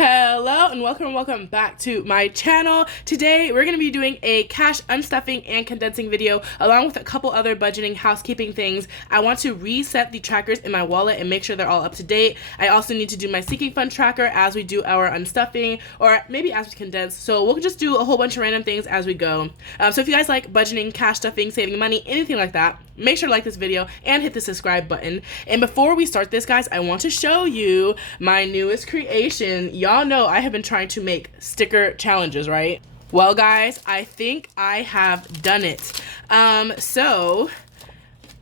Hello and welcome back to my channel. Today we're going to be doing a cash unstuffing and condensing video along with a couple other budgeting housekeeping things. I want to reset the trackers in my wallet and make sure they're all up to date. I also need to do my sinking fund tracker as we do our unstuffing, or maybe as we condense. So we'll just do a whole bunch of random things as we go. So if you guys like budgeting, cash stuffing, saving money, anything like that, make sure to like this video and hit the subscribe button. And before we start this, guys, I want to show you my newest creation. Y'all know I have been trying to make sticker challenges, right? Well, guys, I think I have done it. So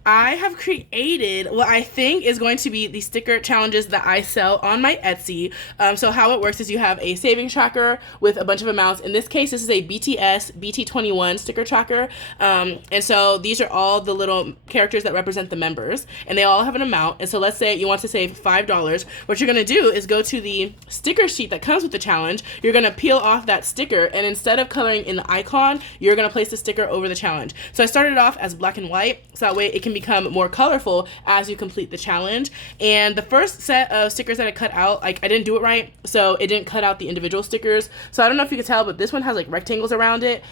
I have created what I think is going to be the sticker challenges that I sell on my Etsy. So how it works is you have a savings tracker with a bunch of amounts. In this case, this is a BTS BT21 sticker tracker. And so these are all the little characters that represent the members, and they all have an amount. And so let's say you want to save $5. What you're going to do is go to the sticker sheet that comes with the challenge. You're going to peel off that sticker, and instead of coloring in the icon, you're going to place the sticker over the challenge. So I started off as black and white, so that way it can become more colorful as you complete the challenge. And the first set of stickers that I cut out, like, I didn't do it right, so it didn't cut out the individual stickers. So I don't know if you can tell, but this one has like rectangles around it.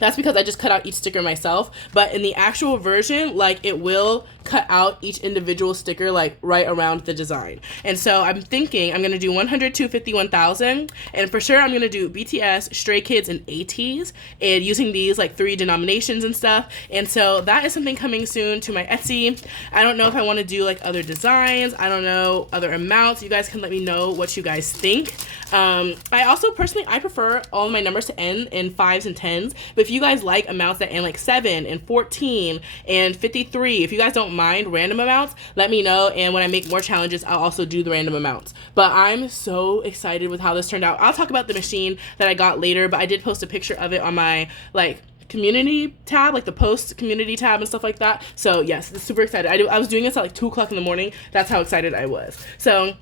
That's because I just cut out each sticker myself, but in the actual version, like, it will cut out each individual sticker like right around the design. And so I'm thinking I'm gonna do 100, 250, 1000, and for sure I'm gonna do BTS, Stray Kids, and ATs, and using these like 3 denominations and stuff. And so that is something coming soon to my Etsy. I don't know if I want to do like other designs. I don't know, other amounts. You guys can let me know what you guys think. I also personally, I prefer all my numbers to end in 5s and 10s, but if you guys like amounts that end like 7 and 14 and 53, if you guys don't mind random amounts, let me know, and when I make more challenges, I'll also do the random amounts. But I'm so excited with how this turned out. I'll talk about the machine that I got later, but I did post a picture of it on my like community tab, like the post community tab and stuff like that. So yes, super excited. I was doing this at like 2 o'clock in the morning. That's how excited I was. So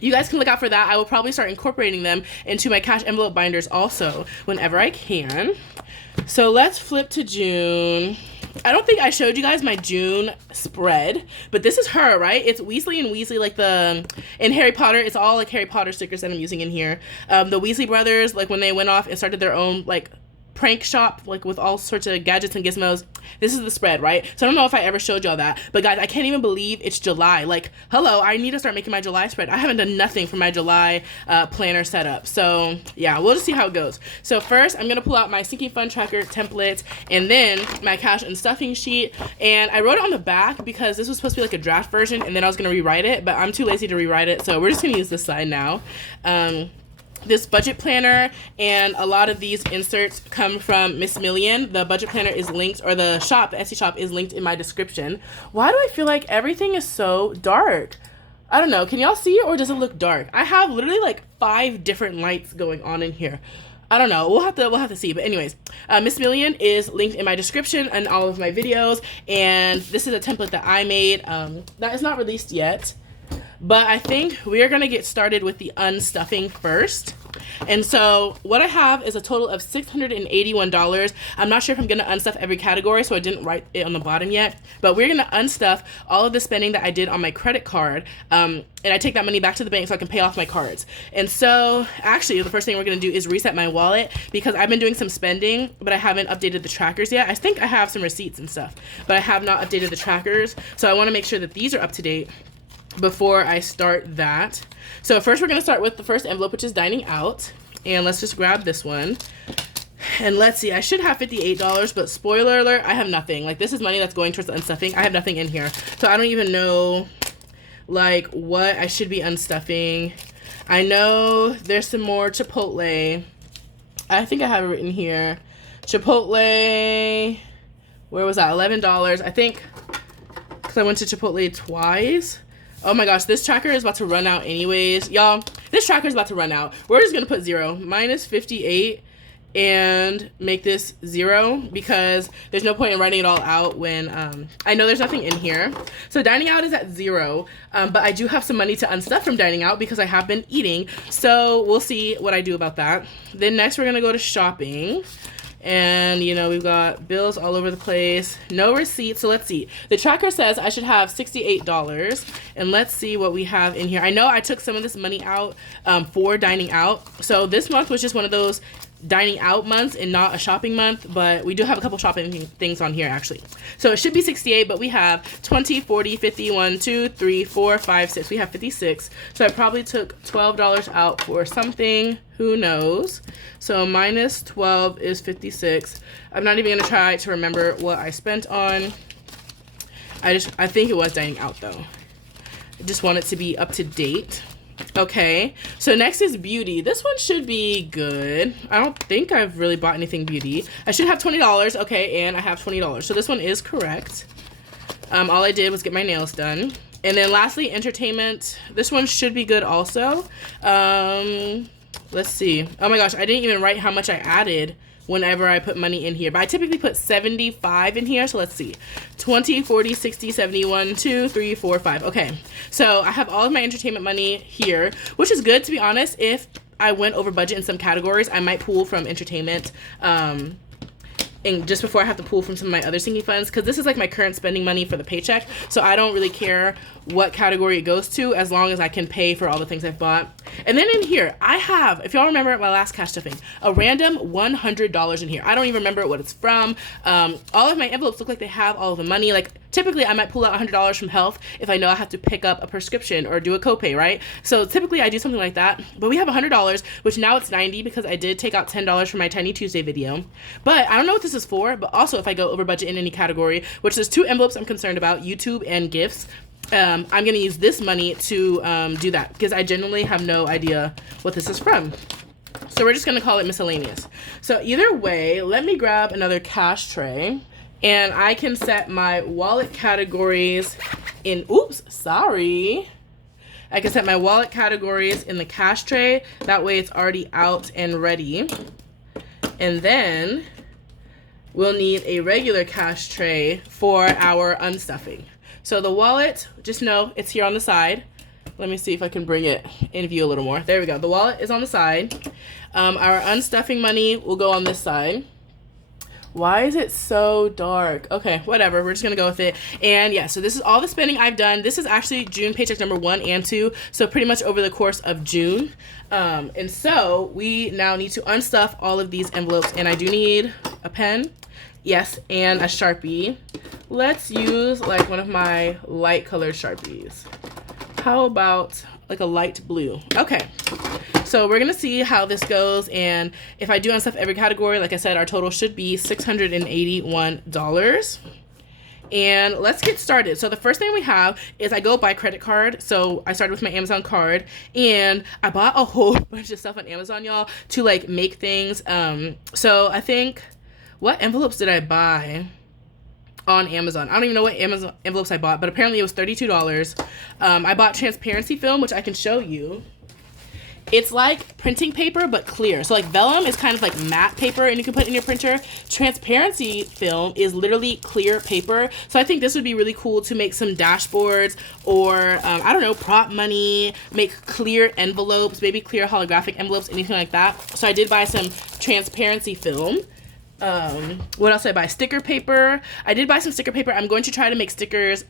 you guys can look out for that. I will probably start incorporating them into my cash envelope binders also whenever I can. So let's flip to June. I don't think I showed you guys my June spread, but this is her, right? It's Weasley and Weasley, like in Harry Potter. It's all like Harry Potter stickers that I'm using in here. The Weasley brothers, like when they went off and started their own like prank shop, like with all sorts of gadgets and gizmos. This is the spread, right? So I don't know if I ever showed y'all that, but guys, I can't even believe it's July. Like, hello, I need to start making my July spread. I haven't done nothing for my July planner setup. So yeah, we'll just see how it goes. So first, I'm gonna pull out my sinking fund tracker template, and then my cash and stuffing sheet. And I wrote it on the back because this was supposed to be like a draft version, and then I was gonna rewrite it, but I'm too lazy to rewrite it, so we're just gonna use this side now. This budget planner and a lot of these inserts come from Miss Million. The budget planner is linked, or the shop, the Etsy shop, is linked in my description. Why do I feel like everything is so dark? I don't know. Can y'all see it, or does it look dark? I have literally like 5 different lights going on in here. I don't know. We'll have to see. But anyways, Miss Million is linked in my description and all of my videos. And this is a template that I made that is not released yet. But I think we are going to get started with the unstuffing first. And so what I have is a total of $681. I'm not sure if I'm going to unstuff every category, so I didn't write it on the bottom yet. But we're going to unstuff all of the spending that I did on my credit card. And I take that money back to the bank so I can pay off my cards. And so actually, the first thing we're going to do is reset my wallet, because I've been doing some spending, but I haven't updated the trackers yet. I think I have some receipts and stuff, but I have not updated the trackers. So I want to make sure that these are up to date before I start that. So first we're going to start with the first envelope, which is dining out, and let's just grab this one. And let's see, I should have $58, but spoiler alert, I have nothing. Like, this is money that's going towards the unstuffing. I have nothing in here, so I don't even know like what I should be unstuffing. I know there's some more Chipotle. I think I have it written here. Chipotle, where was that? $11, I think, because I went to Chipotle twice. Oh my gosh, this tracker is about to run out anyways. Y'all, this tracker is about to run out. We're just going to put 0, minus 58, and make this 0, because there's no point in writing it all out when I know there's nothing in here. So dining out is at 0, but I do have some money to unstuff from dining out because I have been eating. So we'll see what I do about that. Then next we're going to go to shopping. And, you know, we've got bills all over the place. No receipts. So let's see. The tracker says I should have $68. And let's see what we have in here. I know I took some of this money out for dining out. So this month was just one of those dining out months and not a shopping month, but we do have a couple shopping things on here actually. So it should be 68, but we have 20, 40, 50, 1, 2, 3, 4, 5, 6. We have 56. So I probably took $12 out for something. Who knows? So minus 12 is 56. I'm not even gonna try to remember what I spent on. I think it was dining out though. I just want it to be up to date. Okay, so next is beauty. This one should be good. I don't think I've really bought anything beauty. I should have $20. Okay, and I have $20. So this one is correct. All I did was get my nails done. And then lastly, entertainment. This one should be good also. Let's see. Oh my gosh, I didn't even write how much I added whenever I put money in here, but I typically put 75 in here. So let's see, 20, 40, 60, 70, 1, 2, 3, 4, 5. Okay, so I have all of my entertainment money here, which is good, to be honest. If I went over budget in some categories, I might pull from entertainment and just before I have to pull from some of my other sinking funds, because this is like my current spending money for the paycheck. So I don't really care what category it goes to as long as I can pay for all the things I've bought. And then in here, I have, if y'all remember my last cash stuffing, a random $100 in here. I don't even remember what it's from. All of my envelopes look like they have all of the money. Like typically I might pull out $100 from health if I know I have to pick up a prescription or do a copay, right? So typically I do something like that, but we have $100, which now it's 90 because I did take out $10 from my Tiny Tuesday video. But I don't know what this is for, but also if I go over budget in any category, which there's two envelopes I'm concerned about, YouTube and gifts, I'm going to use this money to do that because I genuinely have no idea what this is from. So we're just going to call it miscellaneous. So either way, let me grab another cash tray and I can set my wallet categories in, I can set my wallet categories in the cash tray. That way it's already out and ready. And then we'll need a regular cash tray for our unstuffing. So the wallet, just know it's here on the side. Let me see if I can bring it in view a little more. There we go. The wallet is on the side. Our unstuffing money will go on this side. Why is it so dark? Okay, whatever. We're just going to go with it. And yeah, so this is all the spending I've done. This is actually June paycheck number 1 and 2. So pretty much over the course of June. And so we now need to unstuff all of these envelopes. And I do need a pen. Yes, and a Sharpie. Let's use like one of my light colored Sharpies. How about like a light blue? Okay, so we're gonna see how this goes, and if I do unstuff every category, like I said, our total should be $681. And let's get started. So the first thing we have is I go by credit card. So I started with my Amazon card and I bought a whole bunch of stuff on Amazon, y'all, to like make things. So I think, what envelopes did I buy on Amazon? I don't even know what Amazon envelopes I bought, but apparently it was $32. I bought transparency film, which I can show you. It's like printing paper, but clear. So like vellum is kind of like matte paper and you can put in your printer. Transparency film is literally clear paper. So I think this would be really cool to make some dashboards or, I don't know, prop money, make clear envelopes, maybe clear holographic envelopes, anything like that. So I did buy some transparency film. What else did I buy? Sticker paper. I did buy some sticker paper. I'm going to try to make stickers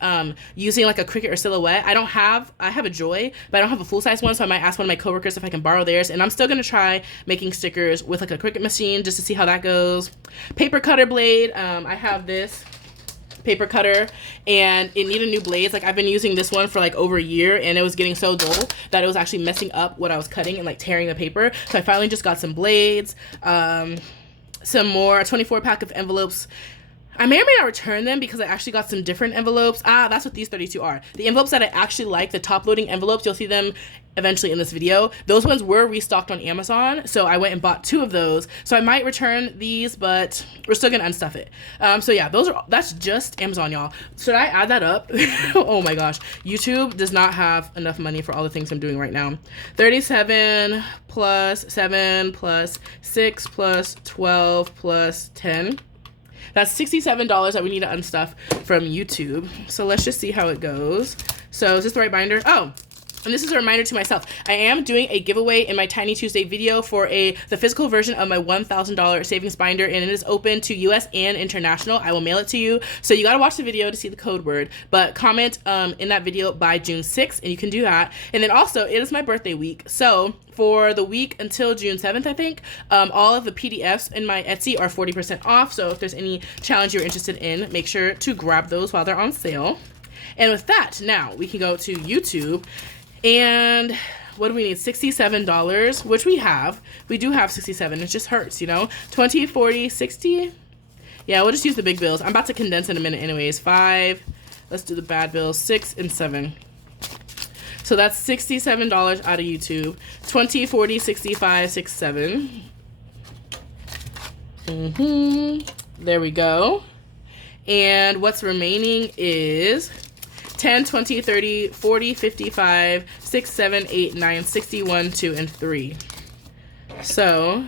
using like a Cricut or Silhouette. I have a Joy, but I don't have a full-size one, so I might ask one of my coworkers if I can borrow theirs. And I'm still going to try making stickers with like a Cricut machine just to see how that goes. Paper cutter blade. I have this paper cutter and it needed new blades. Like I've been using this one for like over a year and it was getting so dull that it was actually messing up what I was cutting and like tearing the paper. So I finally just got some blades. Some more, a 24 pack of envelopes. I may or may not return them because I actually got some different envelopes. That's what these 32 are. The envelopes that I actually like, the top loading envelopes, you'll see them eventually in this video. Those ones were restocked on Amazon, so I went and bought 2 of those. So I might return these, but we're still gonna unstuff it. So yeah, that's just Amazon, y'all. Should I add that up? Oh my gosh, YouTube does not have enough money for all the things I'm doing right now. 37 plus 7 plus 6 plus 12 plus 10. That's $67 that we need to unstuff from YouTube. So let's just see how it goes. So is this the right binder? Oh, And this is a reminder to myself. I am doing a giveaway in my Tiny Tuesday video for the physical version of my $1,000 savings binder, and it is open to US and international. I will mail it to you. So you got to watch the video to see the code word, but comment in that video by June 6th, and you can do that. And then also, it is my birthday week. So for the week until June 7th, I think, all of the PDFs in my Etsy are 40% off. So if there's any challenge you're interested in, make sure to grab those while they're on sale. And with that, now we can go to YouTube. And what do we need? $67, which we have. We do have 67. It just hurts, you know? 20, 40, 60. Yeah, we'll just use the big bills. I'm about to condense in a minute anyways. 5. Let's do the bad bills. 6 and 7. So that's $67 out of YouTube. 20, 40, 65, 67. There we go. And what's remaining is 10, 20, 30, 40, 55, 6, 7, 8, 9, 61, 2, and 3. So,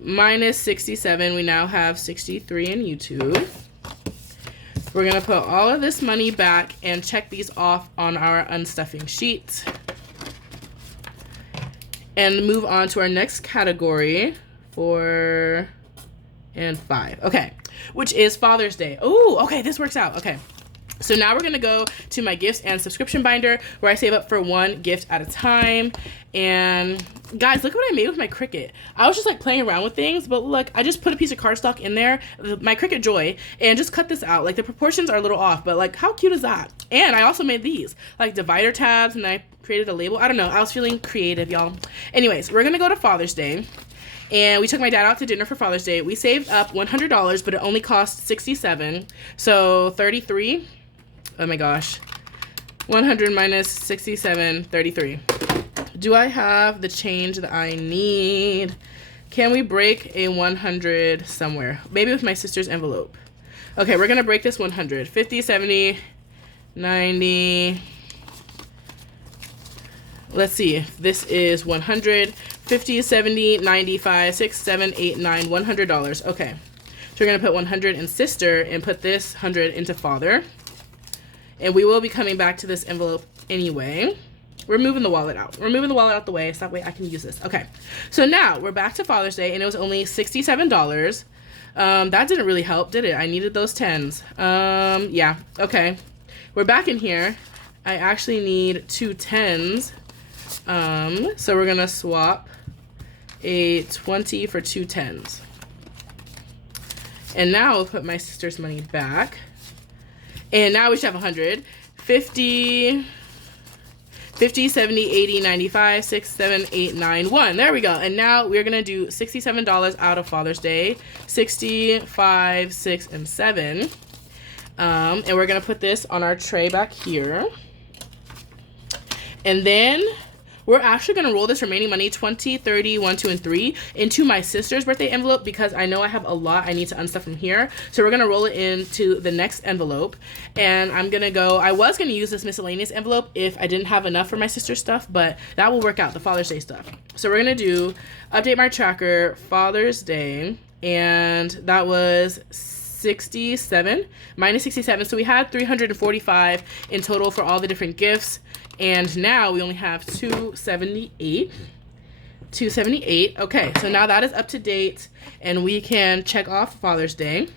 minus 67, we now have 63 in YouTube. We're going to put all of this money back and check these off on our unstuffing sheet. And move on to our next category, 4 and 5. Okay, which is Father's Day. Oh, okay, this works out. Okay. So now we're gonna go to my gifts and subscription binder where I save up for one gift at a time. And guys, look what I made with my Cricut. I was just like playing around with things, but look, I just put a piece of cardstock in there, my Cricut Joy, and just cut this out. Like the proportions are a little off, but like how cute is that? And I also made these like divider tabs, and I created a label. I don't know, I was feeling creative, y'all. Anyways, we're gonna go to Father's Day. And we took my dad out to dinner for Father's Day. We saved up $100, but it only cost $67. So 33. Oh my gosh. 100 minus 67, 33. Do I have the change that I need? Can we break a 100 somewhere? Maybe with my sister's envelope. Okay, we're gonna break this 100. 50, 70, 90. Let's see if this is 100. 50, 70, 95, 6, 7, 8, 9, $100. Okay. So we're gonna put 100 in sister and put this 100 into father. And we will be coming back to this envelope anyway. We're moving the wallet out. We're moving the wallet out the way so that way I can use this. Okay, so now we're back to Father's Day, and it was only $67. That didn't really help, did it? I needed those 10s. Yeah, okay. We're back in here. I actually need 2 10s. So we're gonna swap a 20 for 2 10s. And now we'll put my sister's money back. And now we should have 100. 50, 50, 70, 80, 95, 6, 7, 8, 9, 1. There we go. And now we're going to do $67 out of Father's Day. 60, 5, 6, and 7. And we're going to put this on our tray back here. And then we're actually going to roll this remaining money, 20, 30, 1, 2, and 3, into my sister's birthday envelope because I know I have a lot I need to unstuff from here. So we're going to roll it into the next envelope. And I'm going to go, I was going to use this miscellaneous envelope if I didn't have enough for my sister's stuff, but that will work out, the Father's Day stuff. So we're going to do update my tracker, Father's Day, and that was 67 minus 67. So we had 345 in total for all the different gifts. And now we only have 278. 278. Okay, so now that is up to date, and we can check off Father's Day.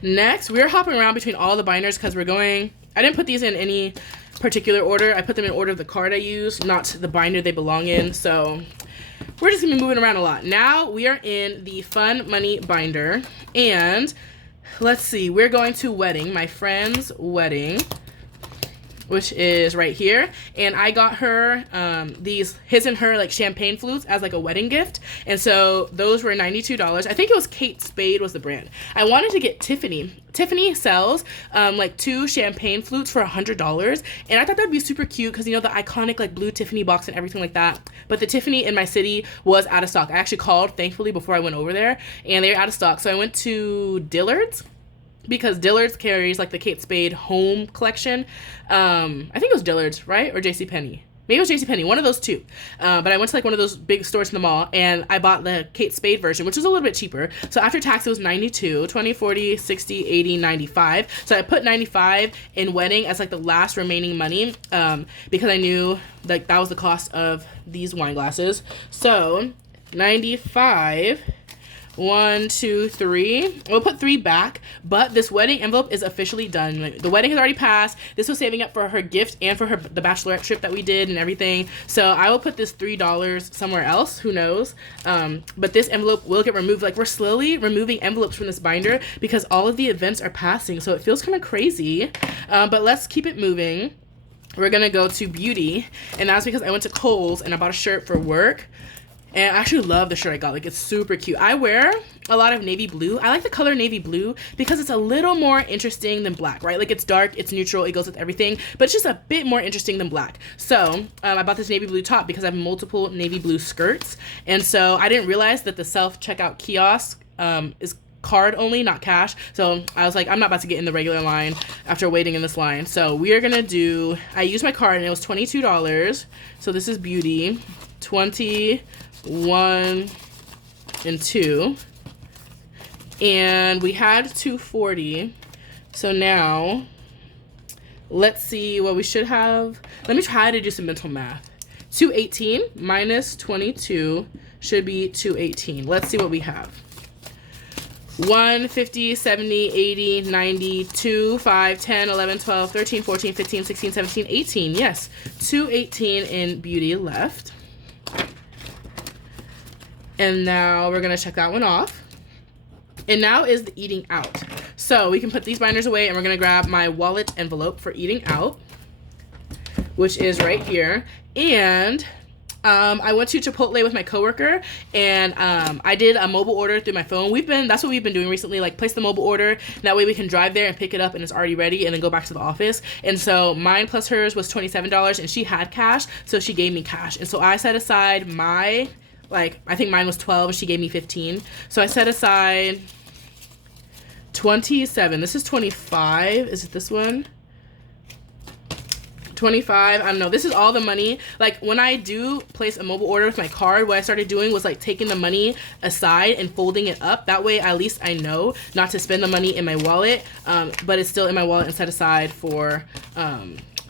Next, we're hopping around between all the binders because we're going, I didn't put these in any particular order. I put them in order of the card I use, not the binder they belong in. So we're just gonna be moving around a lot. Now we are in the Fun Money binder, and let's see, we're going to wedding, my friend's wedding, which is right here. And I got her these his and her like champagne flutes as like a wedding gift, and so those were $92. I think it was Kate Spade was the brand. I wanted to get Tiffany. Tiffany sells like 2 champagne flutes for $100, and I thought that'd be super cute because, you know, the iconic like blue Tiffany box and everything like that. But the Tiffany in my city was out of stock. I actually called thankfully before I went over there, and they were out of stock. So I went to Dillard's, because Dillard's carries like the Kate Spade home collection. I think it was Dillard's, right? Or JCPenney. Maybe it was JCPenney, one of those two. But I went to like one of those big stores in the mall, and I bought the Kate Spade version, which was a little bit cheaper. So after tax, it was 92, 20, 40, 60, 80, 95. So I put 95 in wedding as like the last remaining money, because I knew like that was the cost of these wine glasses. So 95. 1, 2, 3. We'll put 3 back, but this wedding envelope is officially done. The wedding has already passed. This was saving up for her gift and for the bachelorette trip that we did and everything. So I will put this $3 somewhere else. Who knows? But this envelope will get removed. Like, we're slowly removing envelopes from this binder because all of the events are passing. So it feels kind of crazy. But let's keep it moving. We're gonna go to beauty, and that's because I went to Kohl's and I bought a shirt for work. And I actually love the shirt I got. Like, it's super cute. I wear a lot of navy blue. I like the color navy blue because it's a little more interesting than black, right? Like, it's dark, it's neutral, it goes with everything, but it's just a bit more interesting than black. So I bought this navy blue top because I have multiple navy blue skirts. And so I didn't realize that the self-checkout kiosk is card only, not cash. So I was like, I'm not about to get in the regular line after waiting in this line. So we are gonna do, I used my card and it was $22. So this is beauty, 21 and 2, and we had 240. So now let's see what we should have. Let me try to do some mental math. 218 minus 22 should be 218. Let's see what we have. 1, 50, 70, 80, 90, 2, 5, 10, 11, 12, 13, 14, 15, 16, 17, 18. Yes, 218 in beauty left. And now we're gonna check that one off. And now is the eating out. So we can put these binders away, and we're gonna grab my wallet envelope for eating out, which is right here. And I went to Chipotle with my coworker, and I did a mobile order through my phone. That's what we've been doing recently, like place the mobile order. That way we can drive there and pick it up and it's already ready and then go back to the office. And so mine plus hers was $27, and she had cash, so she gave me cash. And so I set aside my, like, I think mine was 12 and she gave me 15. So I set aside 27. This is 25. Is it this one? 25. I don't know. This is all the money. Like, when I do place a mobile order with my card, what I started doing was like taking the money aside and folding it up. That way at least I know not to spend the money in my wallet, but it's still in my wallet and set aside for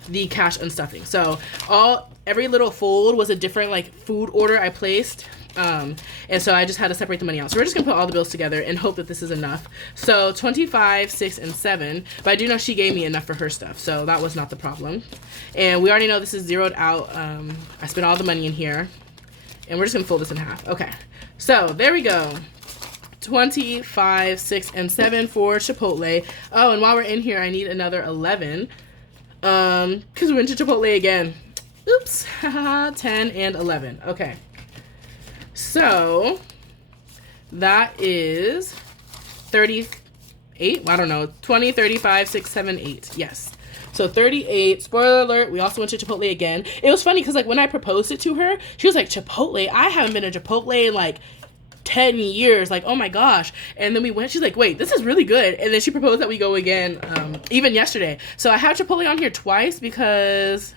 the cash unstuffing. So every little fold was a different like food order I placed. And so I just had to separate the money out. So we're just gonna put all the bills together and hope that this is enough. So 25, 6, and 7. But I do know she gave me enough for her stuff, so that was not the problem. And we already know this is zeroed out. I spent all the money in here. And we're just gonna fold this in half. Okay. So there we go. 25, 6, and 7 for Chipotle. Oh, and while we're in here, I need another 11. Because we went to Chipotle again. Oops. 10 and 11. Okay. So that is 38. I don't know. 20, 35, 6, 7, 8. Yes. So 38. Spoiler alert. We also went to Chipotle again. It was funny because like when I proposed it to her, she was like, Chipotle? I haven't been to Chipotle in like 10 years. Like, oh my gosh. And then we went. She's like, wait, this is really good. And then she proposed that we go again even yesterday. So I have Chipotle on here twice because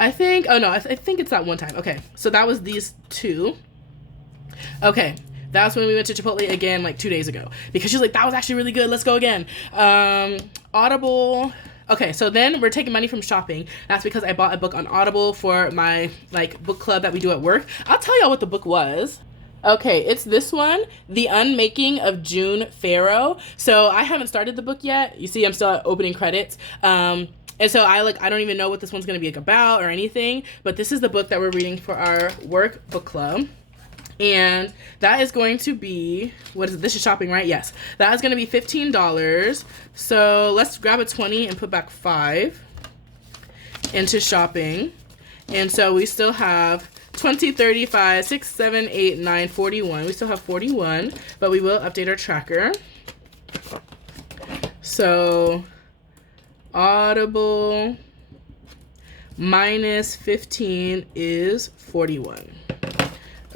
I think, oh no, I think it's that one time. Okay, so that was these two. Okay, that's when we went to Chipotle again like 2 days ago. Because she's like, that was actually really good, let's go again. Audible. Okay, so then we're taking money from shopping. That's because I bought a book on Audible for my like book club that we do at work. I'll tell y'all what the book was. Okay, it's this one, The Unmaking of June Farrow. So I haven't started the book yet. You see, I'm still at opening credits. And so I don't even know what this one's going to be like about or anything, but this is the book that we're reading for our work book club. And that is going to be, what is it? This is shopping, right? Yes. That is going to be $15. So let's grab a 20 and put back 5 into shopping. And so we still have 20, 35, 6, 7, 8, 9, 41. We still have 41, but we will update our tracker. So Audible minus 15 is 41.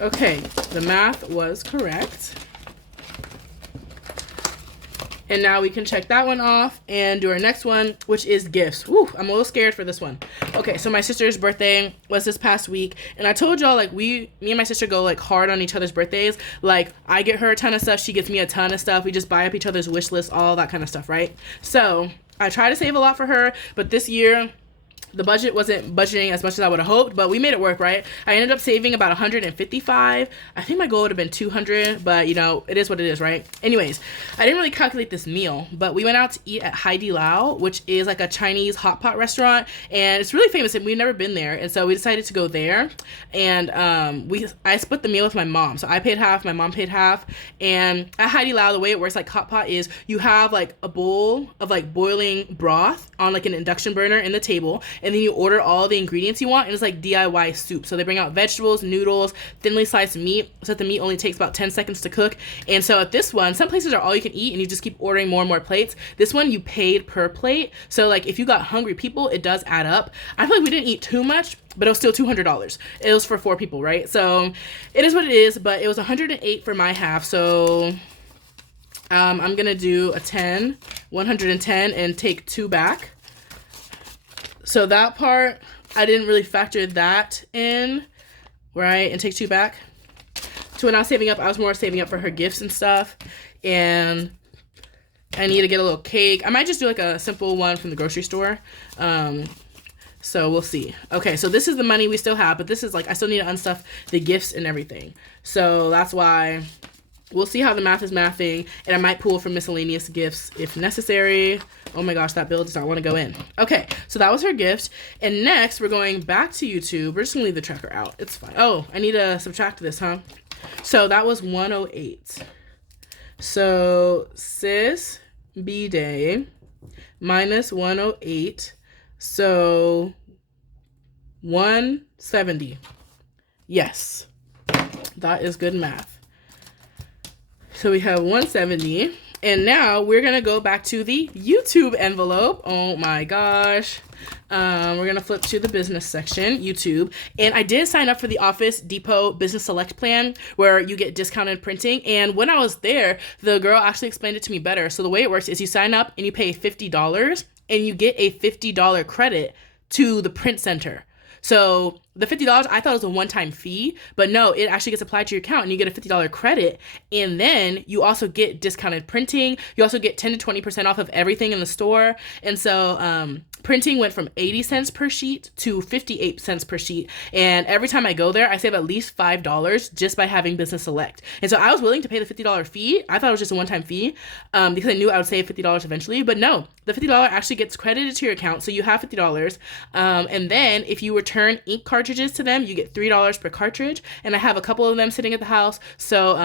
Okay, the math was correct. And now we can check that one off and do our next one, which is gifts. Woo, I'm a little scared for this one. Okay, so my sister's birthday was this past week, and I told y'all, like, me and my sister go, like, hard on each other's birthdays. Like, I get her a ton of stuff, she gets me a ton of stuff. We just buy up each other's wish list, all that kind of stuff, right? So I try to save a lot for her, but this year the budget wasn't budgeting as much as I would have hoped, but we made it work, right? I ended up saving about 155. I think my goal would have been 200, but you know, it is what it is, right? Anyways, I didn't really calculate this meal, but we went out to eat at Hai Lao, which is like a Chinese hot pot restaurant, and it's really famous, and we've never been there, and so we decided to go there. And I split the meal with my mom, so I paid half, my mom paid half. And at Hai Lao, the way it works like hot pot is you have like a bowl of like boiling broth on like an induction burner in the table, and then you order all the ingredients you want, and it's like DIY soup. So they bring out vegetables, noodles, thinly sliced meat, so that the meat only takes about 10 seconds to cook. And so at this one, some places are all you can eat and you just keep ordering more and more plates. This one you paid per plate, so like if you got hungry people, it does add up. I feel like we didn't eat too much, but it was still $200. It was for 4 people, right? So it is what it is, but it was 108 for my half. So I'm gonna do a 110 and take 2 back. So that part, I didn't really factor that in, right? And take 2 back. So when I was saving up, I was more saving up for her gifts and stuff. And I need to get a little cake. I might just do like a simple one from the grocery store. So we'll see. Okay, so this is the money we still have, but this is like, I still need to unstuff the gifts and everything. So that's why we'll see how the math is mathing, and I might pull from miscellaneous gifts if necessary. Oh my gosh, that bill does not want to go in. Okay, so that was her gift. And next, we're going back to YouTube. We're just going to leave the tracker out. It's fine. Oh, I need to subtract this, huh? So that was 108. So sis B-Day minus 108. So 170. Yes, that is good math. So we have 170, and now we're gonna go back to the YouTube envelope. Oh my gosh. We're gonna flip to the business section, YouTube, and I did sign up for the Office Depot Business Select plan where you get discounted printing. And when I was there, the girl actually explained it to me better. So the way it works is you sign up and you pay $50 and you get a $50 credit to the print center. So the $50, I thought it was a one-time fee, but no, it actually gets applied to your account and you get a $50 credit. And then you also get discounted printing. You also get 10 to 20% off of everything in the store. And so printing went from 80 cents per sheet to 58 cents per sheet. And every time I go there, I save at least $5 just by having Business Select. And so I was willing to pay the $50 fee. I thought it was just a one-time fee because I knew I would save $50 eventually. But no, the $50 actually gets credited to your account. So you have $50. And then if you return ink cartridges to them, you get $3 per cartridge. And I have a couple of them sitting at the house. So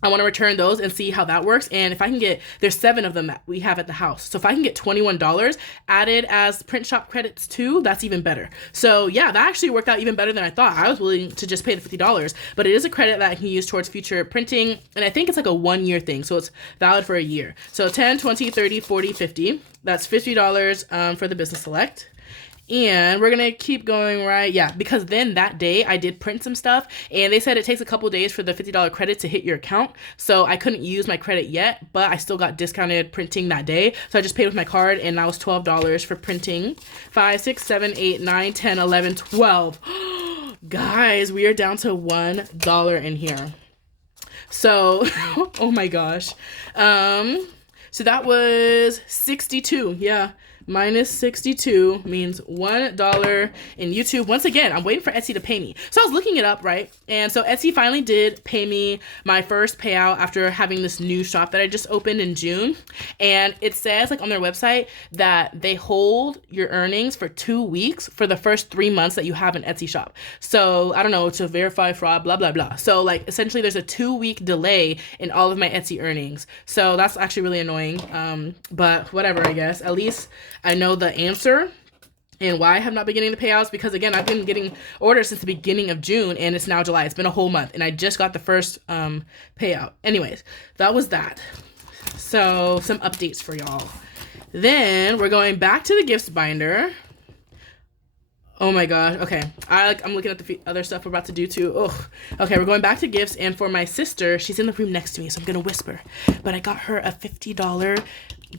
I want to return those and see how that works. And if I can get, there's 7 of them that we have at the house. So if I can get $21 added as print shop credits too, that's even better. So yeah, that actually worked out even better than I thought. I was willing to just pay the $50, but it is a credit that I can use towards future printing. And I think it's like a 1-year thing. So it's valid for a year. So 10, 20, 30, 40, 50. That's $50 for the Business Select. And we're gonna keep going, right? Yeah, because then that day I did print some stuff and they said it takes a couple days for the $50 credit to hit your account. So I couldn't use my credit yet, but I still got discounted printing that day. So I just paid with my card and that was $12 for printing. 5, 6, 7, 8, 9, 10, 11, 12. Guys, we are down to $1 in here. So, oh my gosh. So that was 62, yeah. Minus 62 means $1 in YouTube. Once again, I'm waiting for Etsy to pay me. So I was looking it up, right? And so Etsy finally did pay me my first payout after having this new shop that I just opened in June. And it says like on their website that they hold your earnings for 2 weeks for the first 3 months that you have an Etsy shop. So I don't know, to verify fraud, blah, blah, blah. So like essentially there's a 2-week delay in all of my Etsy earnings. So that's actually really annoying. But whatever, I guess. At least I know the answer and why I have not been getting the payouts, because again, I've been getting orders since the beginning of June and it's now July. It's been a whole month and I just got the first payout. Anyways, that was that. So some updates for y'all. Then we're going back to the gifts binder. Oh my gosh. Okay. I'm looking at the other stuff we're about to do too. Ugh. Okay, we're going back to gifts, and for my sister, she's in the room next to me, so I'm gonna whisper. But I got her a $50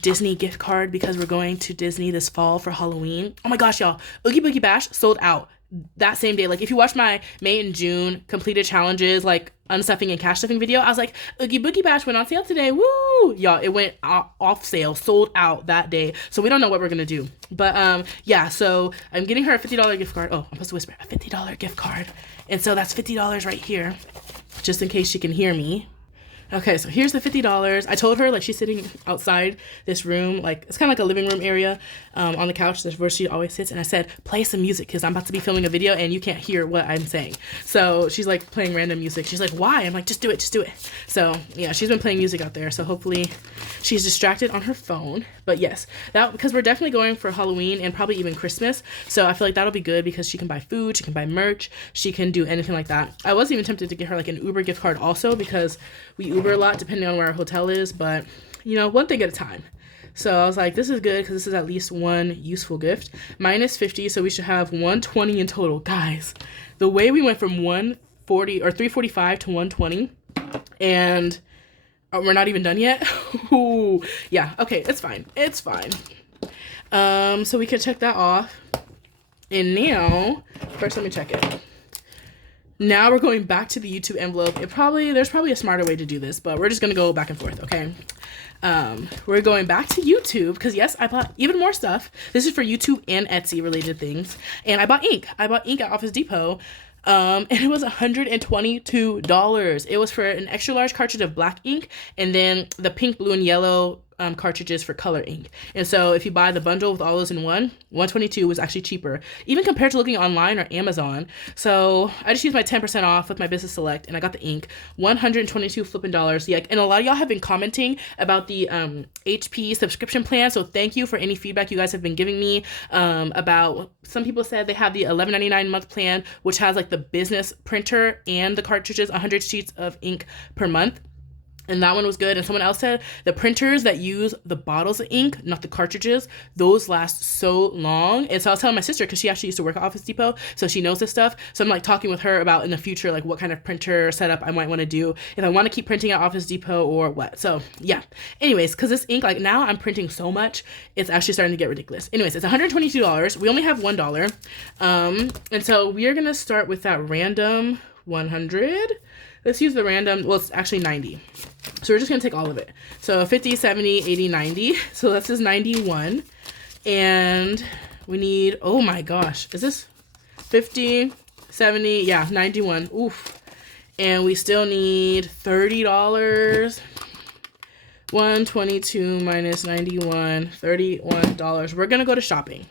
Disney gift card because we're going to Disney this fall for Halloween. Oh my gosh, y'all. Oogie Boogie Bash sold out that same day. Like, if you watch my May and June completed challenges, like unstuffing and cash stuffing video, I was like, Oogie Boogie Bash went on sale today. Woo! Y'all, it went off sale, sold out that day. So we don't know what we're gonna do. But yeah, so I'm getting her a $50 gift card. Oh, I'm supposed to whisper, a $50 gift card. And so that's $50 right here, just in case she can hear me. Okay, so here's the $50. I told her, like, she's sitting outside this room, like, it's kind of like a living room area on the couch. That's where she always sits. And I said, play some music because I'm about to be filming a video and you can't hear what I'm saying. So she's, like, playing random music. She's like, why? I'm like, just do it, just do it. So, yeah, she's been playing music out there. So hopefully she's distracted on her phone. But, yes, that because we're definitely going for Halloween and probably even Christmas. So I feel like that'll be good because she can buy food, she can buy merch, she can do anything like that. I was even tempted to get her, like, an Uber gift card also because we Uber a lot depending on where our hotel is, but you know, one thing at a time. So I was like, this is good because this is at least one useful gift. Mine is 50, so we should have 120 in total. Guys, the way we went from 140 or 345 to 120, and we're not even done yet. Ooh, yeah, okay, it's fine. It's fine. So we can check that off. And now, first let me check it. Now we're going back to the YouTube envelope. There's probably a smarter way to do this, but we're just gonna go back and forth, okay? We're going back to YouTube because yes, I bought even more stuff. This is for YouTube and Etsy related things. And I bought ink. I bought ink at Office Depot. And it was $122. It was for an extra large cartridge of black ink and then the pink, blue, and yellow cartridges for color ink. And so if you buy the bundle with all those in one, $122 was actually cheaper, even compared to looking online or Amazon. So I just used my 10% off with my business select and I got the ink, $122 flipping dollars. Yeah, and a lot of y'all have been commenting about the HP subscription plan. So thank you for any feedback you guys have been giving me about, some people said they have the $11.99 month plan, which has like the business printer and the cartridges, 100 sheets of ink per month. And that one was good. And someone else said the printers that use the bottles of ink, not the cartridges, those last so long. And so I was telling my sister, because she actually used to work at Office Depot, so she knows this stuff. So I'm like talking with her about in the future, like what kind of printer setup I might want to do, if I want to keep printing at Office Depot or what. So yeah. Anyways, because this ink, like now I'm printing so much, it's actually starting to get ridiculous. Anyways, it's $122. We only have $1. And so we are going to start with that random 100. Let's use the random, well, it's actually 90. So we're just going to take all of it. So 50, 70, 80, 90. So this is 91. And we need, oh my gosh, is this 50, 70? Yeah, 91. Oof. And we still need $30. 122 minus 91, $31. We're going to go to shopping.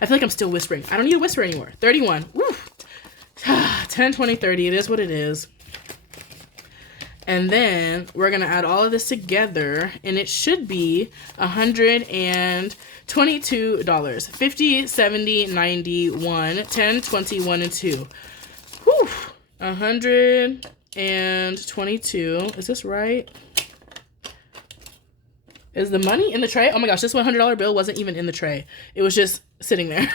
I feel like I'm still whispering. I don't need to whisper anymore. 31. Oof. 10, 20, 30. It is what it is. And then we're going to add all of this together, and it should be $122. 50, 70, 91, 10, 20, 1, and 2. Whew. 122. Is this right? Is the money in the tray? Oh my gosh, this $100 bill wasn't even in the tray. It was just sitting there.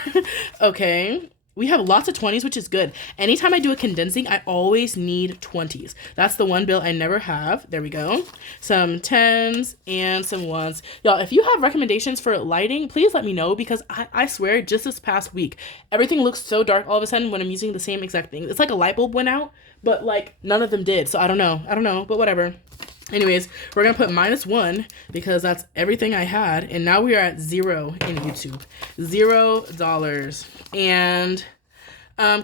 Okay. We have lots of 20s, which is good. Anytime I do a condensing, I always need 20s. That's the one bill I never have. There we go. Some 10s and some 1s. Y'all, if you have recommendations for lighting, please let me know, because I swear just this past week, everything looks so dark all of a sudden when I'm using the same exact thing. It's like a light bulb went out, but like none of them did. So I don't know, but whatever. Anyways, we're going to put -1 because that's everything I had. And now we are at 0 in YouTube. $0. And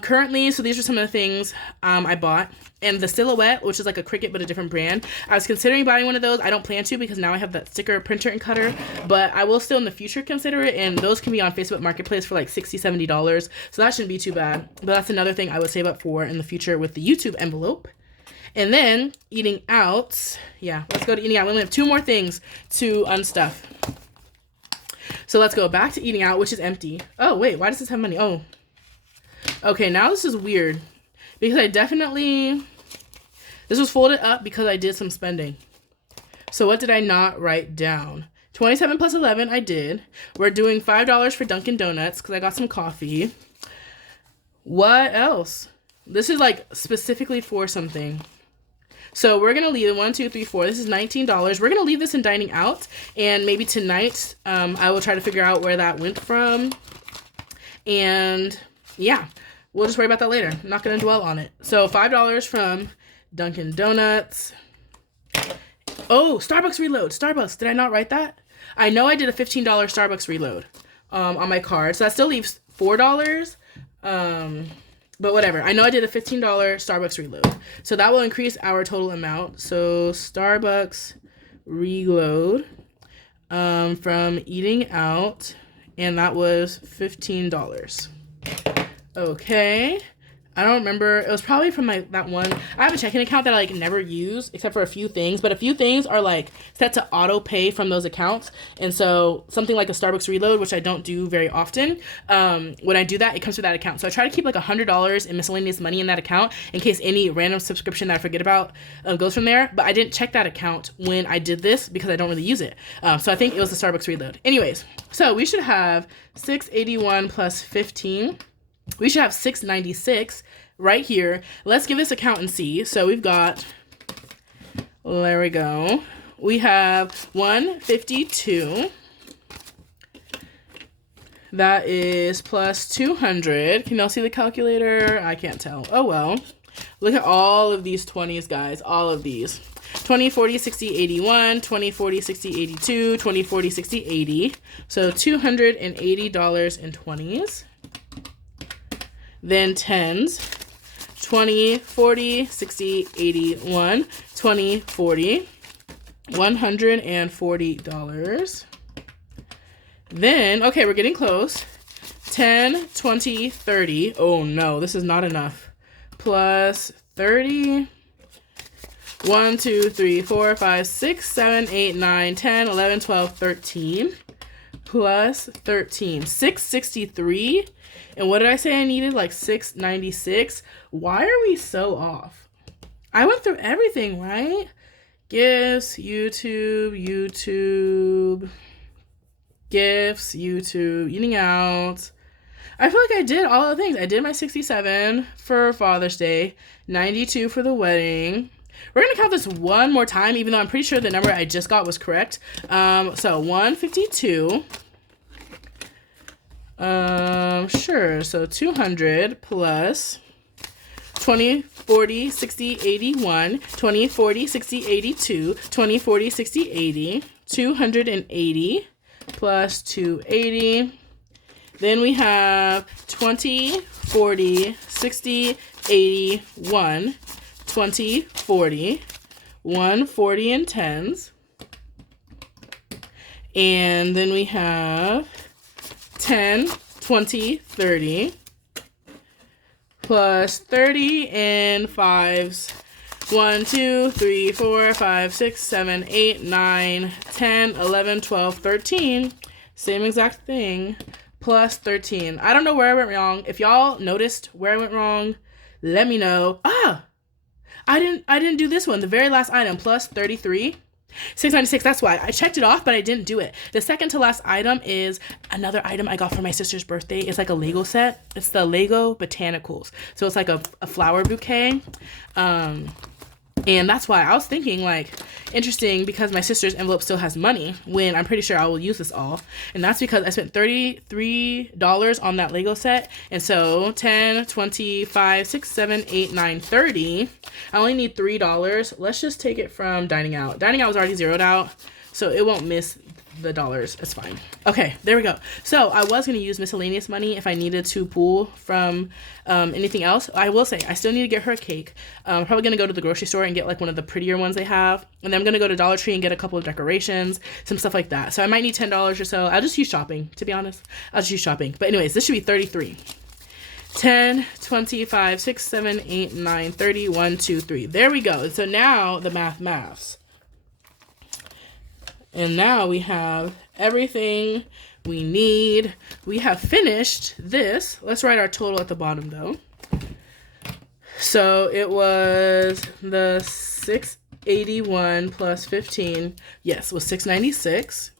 currently, so these are some of the things I bought. And the Silhouette, which is like a Cricut but a different brand, I was considering buying one of those. I don't plan to because now I have that sticker printer and cutter. But I will still in the future consider it. And those can be on Facebook Marketplace for like $60, $70. So that shouldn't be too bad. But that's another thing I would save up for in the future with the YouTube envelope. And then eating out. Yeah, let's go to eating out. We only have 2 more things to unstuff. So let's go back to eating out, which is empty. Oh, wait, why does this have money? Oh, okay, now this is weird because this was folded up because I did some spending. So what did I not write down? 27 plus 11, I did. We're doing $5 for Dunkin' Donuts because I got some coffee. What else? This is like specifically for something. So we're gonna leave it 1, 2, 3, 4. This is $19. We're gonna leave this in dining out, and maybe tonight I will try to figure out where that went from. And yeah, we'll just worry about that later. I'm not gonna dwell on it. So $5 from Dunkin' Donuts. Oh, Starbucks reload. Starbucks. Did I not write that? I know I did a $15 Starbucks reload on my card, so that still leaves $4. But whatever. I know I did a $15 Starbucks reload. So that will increase our total amount. So Starbucks reload from eating out. And that was $15. Okay. I don't remember. It was probably from that one. I have a checking account that I like never use except for a few things, but a few things are like set to auto pay from those accounts. And so something like a Starbucks reload, which I don't do very often, when I do that, it comes through that account. So I try to keep like $100 in miscellaneous money in that account in case any random subscription that I forget about goes from there. But I didn't check that account when I did this because I don't really use it. So I think it was the Starbucks reload. Anyways, so we should have $681 plus 15. We should have $696 right here. Let's give this a count and see. So we've got, there we go. We have 152. That is plus 200. Can y'all see the calculator? I can't tell. Oh, well. Look at all of these 20s, guys. All of these. 20, 40, 60, 81, 20, 40, 60, 82, 20, 40, 60, 80. So $280 in 20s. Then 10s, 20, 40, 60, 81, 20, 40, $140. Then, okay, we're getting close. 10, 20, 30. Oh no, this is not enough. Plus 30. 1, 2, 3, 4, 5, 6, 7, 8, 9, 10, 11, 12, 13. Plus 13. 663. And what did I say I needed? Like 696. Why are we so off? I went through everything, right? Gifts, YouTube, gifts, YouTube, eating out. I feel like I did all the things. I did my 67 for Father's Day, 92 for the wedding. We're going to count this one more time, even though I'm pretty sure the number I just got was correct. So 152. Sure. So 200 plus 20, 40, 60, 81, 20, 40, 60, 82, 20, 40, 60, 80, 280 plus 280. Then we have 20, 40, 60, 81, 20, 40, 140 in tens. And then we have 10, 20, 30, plus 30 in fives. 1, 2, 3, 4, 5, 6, 7, 8, 9, 10, 11, 12, 13. Same exact thing. Plus 13. I don't know where I went wrong. If y'all noticed where I went wrong, let me know. I didn't do this one. The very last item, plus 33. 696, that's why. I checked it off, but I didn't do it. The second to last item is another item I got for my sister's birthday. It's like a Lego set. It's the Lego Botanicals. So it's like a flower bouquet. And that's why I was thinking, like, interesting, because my sister's envelope still has money when I'm pretty sure I will use this all. And that's because I spent $33 on that Lego set. And so 10, 25, 6, 7, 8, 9, 30. I only need $3. Let's just take it from dining out. Dining out was already zeroed out, so it won't miss the dollars. It's fine. Okay, there we go. So I was going to use miscellaneous money if I needed to pull from anything else. I will say I still need to get her a cake. I'm probably going to go to the grocery store and get like one of the prettier ones they have. And then I'm going to go to Dollar Tree and get a couple of decorations, some stuff like that. So I might need $10 or so. I'll just use shopping, to be honest. I'll just use shopping. But anyways, this should be 33. 10, 25, 6, 7, 8, 9, 30, 1, 2, 3. There we go. And so now the maths. And now we have everything we need. We have finished this. Let's write our total at the bottom, though. So it was the 681 plus 15. Yes, was 696.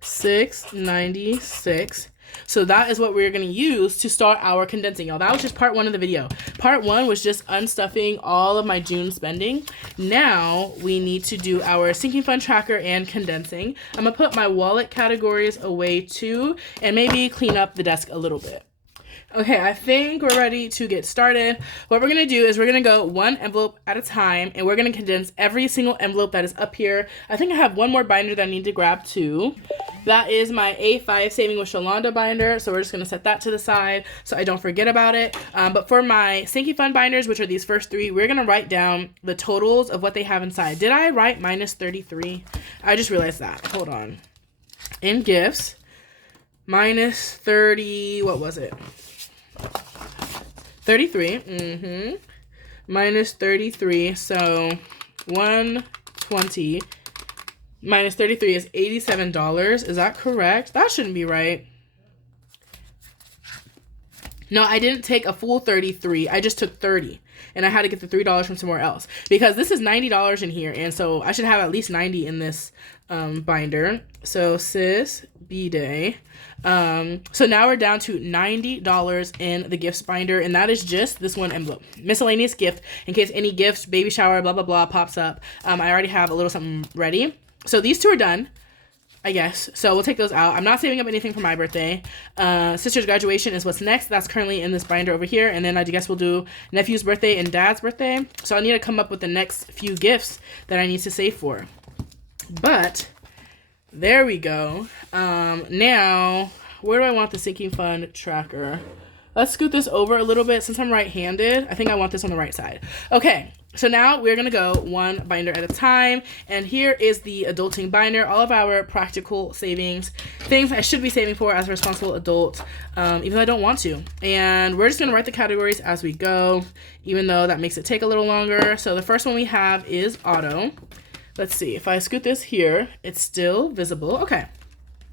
696. So that is what we're going to use to start our condensing, y'all. That was just part 1 of the video. Part 1 was just unstuffing all of my June spending. Now we need to do our sinking fund tracker and condensing. I'm going to put my wallet categories away too, and maybe clean up the desk a little bit. Okay, I think we're ready to get started. What we're going to do is we're going to go one envelope at a time, and we're going to condense every single envelope that is up here. I think I have one more binder that I need to grab too. That is my A5 Saving with Shalonda binder, so we're just going to set that to the side so I don't forget about it. But for my sinking fund binders, which are these first 3, we're going to write down the totals of what they have inside. Did I write minus 33? I just realized that. Hold on. In gifts, minus 30, what was it? 33, minus 33, so 120 minus 33 is $87. Is that correct? That shouldn't be right. No, I didn't take a full 33. I just took 30, and I had to get the $3 from somewhere else because this is $90 in here, and so I should have at least 90 in this binder. So sis B-Day. So now we're down to $90 in the gifts binder, and that is just this one envelope. Miscellaneous gift, in case any gifts, baby shower, blah, blah, blah pops up. I already have a little something ready. So these 2 are done, I guess. So we'll take those out. I'm not saving up anything for my birthday. Sister's graduation is what's next. That's currently in this binder over here. And then I guess we'll do nephew's birthday and dad's birthday. So I need to come up with the next few gifts that I need to save for. But there we go. Now, where do I want the sinking fund tracker? Let's scoot this over a little bit. Since I'm right-handed, I think I want this on the right side. Okay, so now we're going to go one binder at a time. And here is the adulting binder. All of our practical savings, things I should be saving for as a responsible adult, even though I don't want to. And we're just going to write the categories as we go, even though that makes it take a little longer. So the first one we have is auto. Let's see, if I scoot this here, it's still visible. Okay,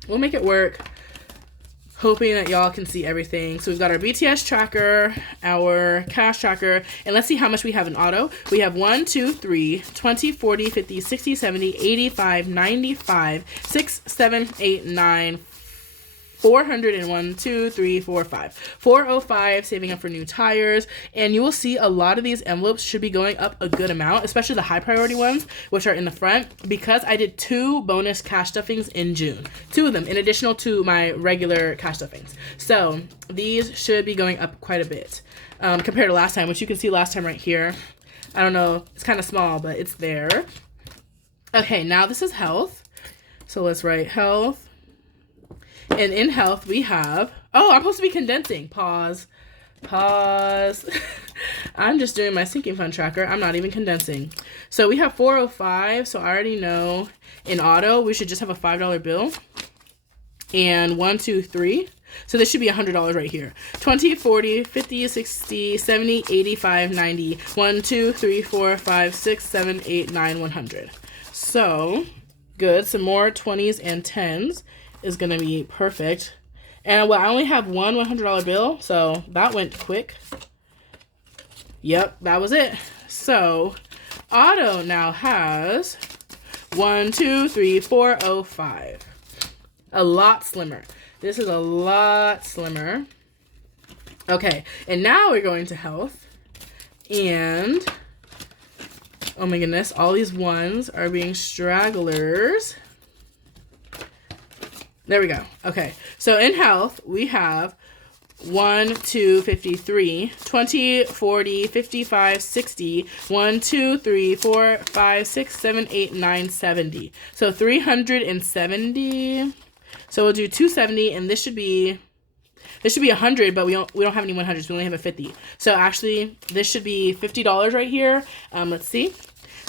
we'll make it work. Hoping that y'all can see everything. So we've got our BTS tracker, our cash tracker, and let's see how much we have in auto. We have 1, 2, 3, 20, 40, 50, 60, 70, 85, 95, 6, 7, 8, 9, 401, 2, 3, 4, 5. 405, saving up for new tires. And you will see a lot of these envelopes should be going up a good amount, especially the high priority ones, which are in the front, because I did 2 bonus cash stuffings in June. 2 of them, in addition to my regular cash stuffings. So these should be going up quite a bit compared to last time, which you can see last time right here. I don't know, it's kind of small, but it's there. Okay, now this is health. So let's write health. And in health, we have, oh, I'm supposed to be condensing. Pause. I'm just doing my sinking fund tracker. I'm not even condensing. So we have 405. So I already know in auto, we should just have a $5 bill. And 1, 2, 3. So this should be $100 right here. 20, 40, 50, 60, 70, 85, 90. 1, 2, 3, 4, 5, 6, 7, 8, 9, 100. So good. Some more 20s and 10s. Is gonna be perfect. And well, I only have one $100 bill, so that went quick. Yep, that was it. So auto now has 1, 2, 3, 4, 0, 5. A lot slimmer. This is a lot slimmer. Okay, and now we're going to health. And oh my goodness, all these ones are being stragglers. There we go. Okay, so in health, we have 1, 2, 53, 20, 40, 55, 60, 1, 2, 3, 4, 5, 6, 7, 8, 9, 70. So 370. So we'll do 270, and this should be 100, but we don't have any 100s. We only have a 50. So actually, this should be $50 right here. Let's see.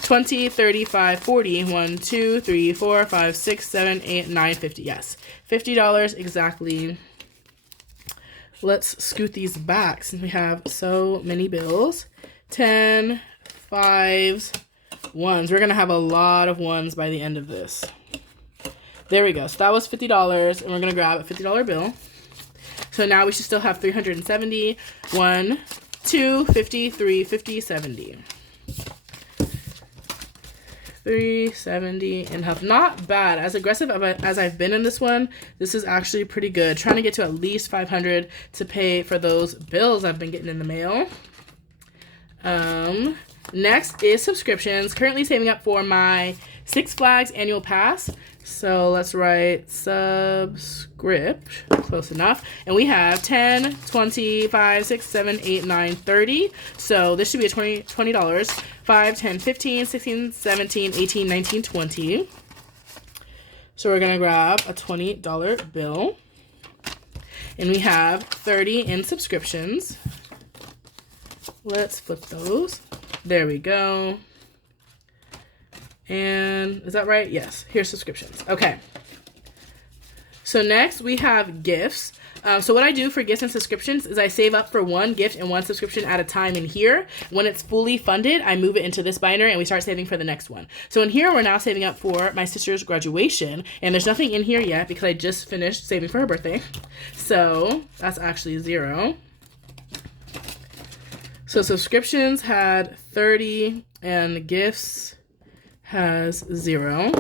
20, 35, 40, 1, 2, 3, 4, 5, 6, 7, 8, 9, 50. Yes, $50 exactly. Let's scoot these back since we have so many bills. 10, 5s, 1s. We're going to have a lot of 1s by the end of this. There we go. So that was $50, and we're going to grab a $50 bill. So now we should still have 370. 1, 2, 50, 3, 50, 70. 370 and half. Not bad. As aggressive as I've been in this one, this is actually pretty good. Trying to get to at least 500 to pay for those bills I've been getting in the mail. Next is subscriptions. Currently saving up for my Six Flags annual pass. So let's write subscript, close enough. And we have 10, 20, 5, 6, 7, 8, 9, 30. So this should be a $20. 5, 10, 15, 16, 17, 18, 19, 20. So we're gonna grab a $20 bill. And we have 30 in subscriptions. Let's flip those. There we go. And is that right? Yes. Here's subscriptions. Okay. So next we have gifts. So what I do for gifts and subscriptions is I save up for one gift and one subscription at a time in here. When it's fully funded, I move it into this binder and we start saving for the next one. So in here, we're now saving up for my sister's graduation, and there's nothing in here yet because I just finished saving for her birthday. So that's actually 0. So subscriptions had 30 and gifts has 0.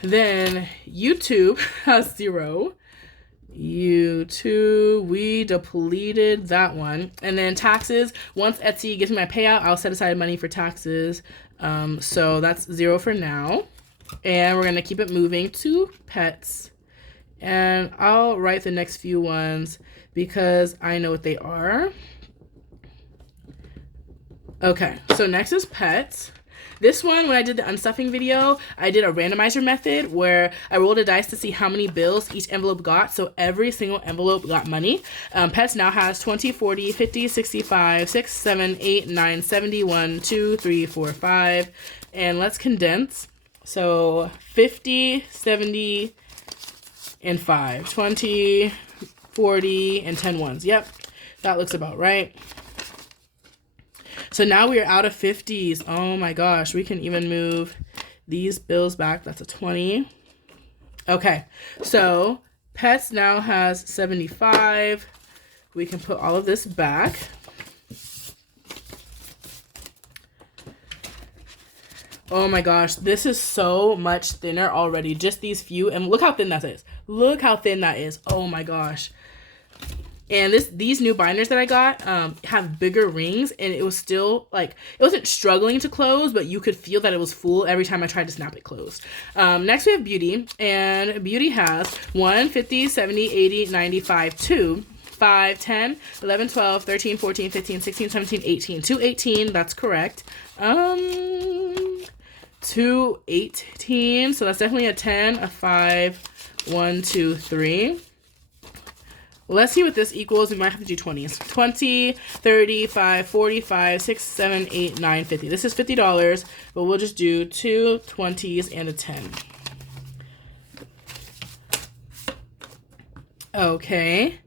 Then YouTube has 0. YouTube, we depleted that one. And then taxes, once Etsy gives me my payout, I'll set aside money for taxes. So that's 0 for now. And we're gonna keep it moving to pets. And I'll write the next few ones because I know what they are. Okay, so next is pets. This one, when I did the unstuffing video, I did a randomizer method where I rolled a dice to see how many bills each envelope got. So every single envelope got money. Pets now has 20, 40, 50, 65, 6, 7, 8, 9, 70, 1, 2, 3, 4, 5. And let's condense. So 50, 70, and 5. 20, 40, and 10 ones. Yep, that looks about right. So now we are out of 50s. Oh my gosh, we can even move these bills back. That's a 20. Okay, so pets now has 75. We can put all of this back. Oh my gosh, this is so much thinner already. Just these few, and look how thin that is. Look how thin that is. Oh my gosh. And these new binders that I got have bigger rings, and it was still like, it wasn't struggling to close, but you could feel that it was full every time I tried to snap it closed. Next we have Beauty, and Beauty has 1, 50, 70, 80, 95, 2, 5, 10, 11, 12, 13, 14, 15, 16, 17, 18. 218, that's correct. 218, so that's definitely a 10, a 5, 1, 2, 3. Let's see what this equals. We might have to do 20s. 20, 35, 45, 6, 7, 8, 9, 50. This is $50, but we'll just do 2 20s and a 10. Okay,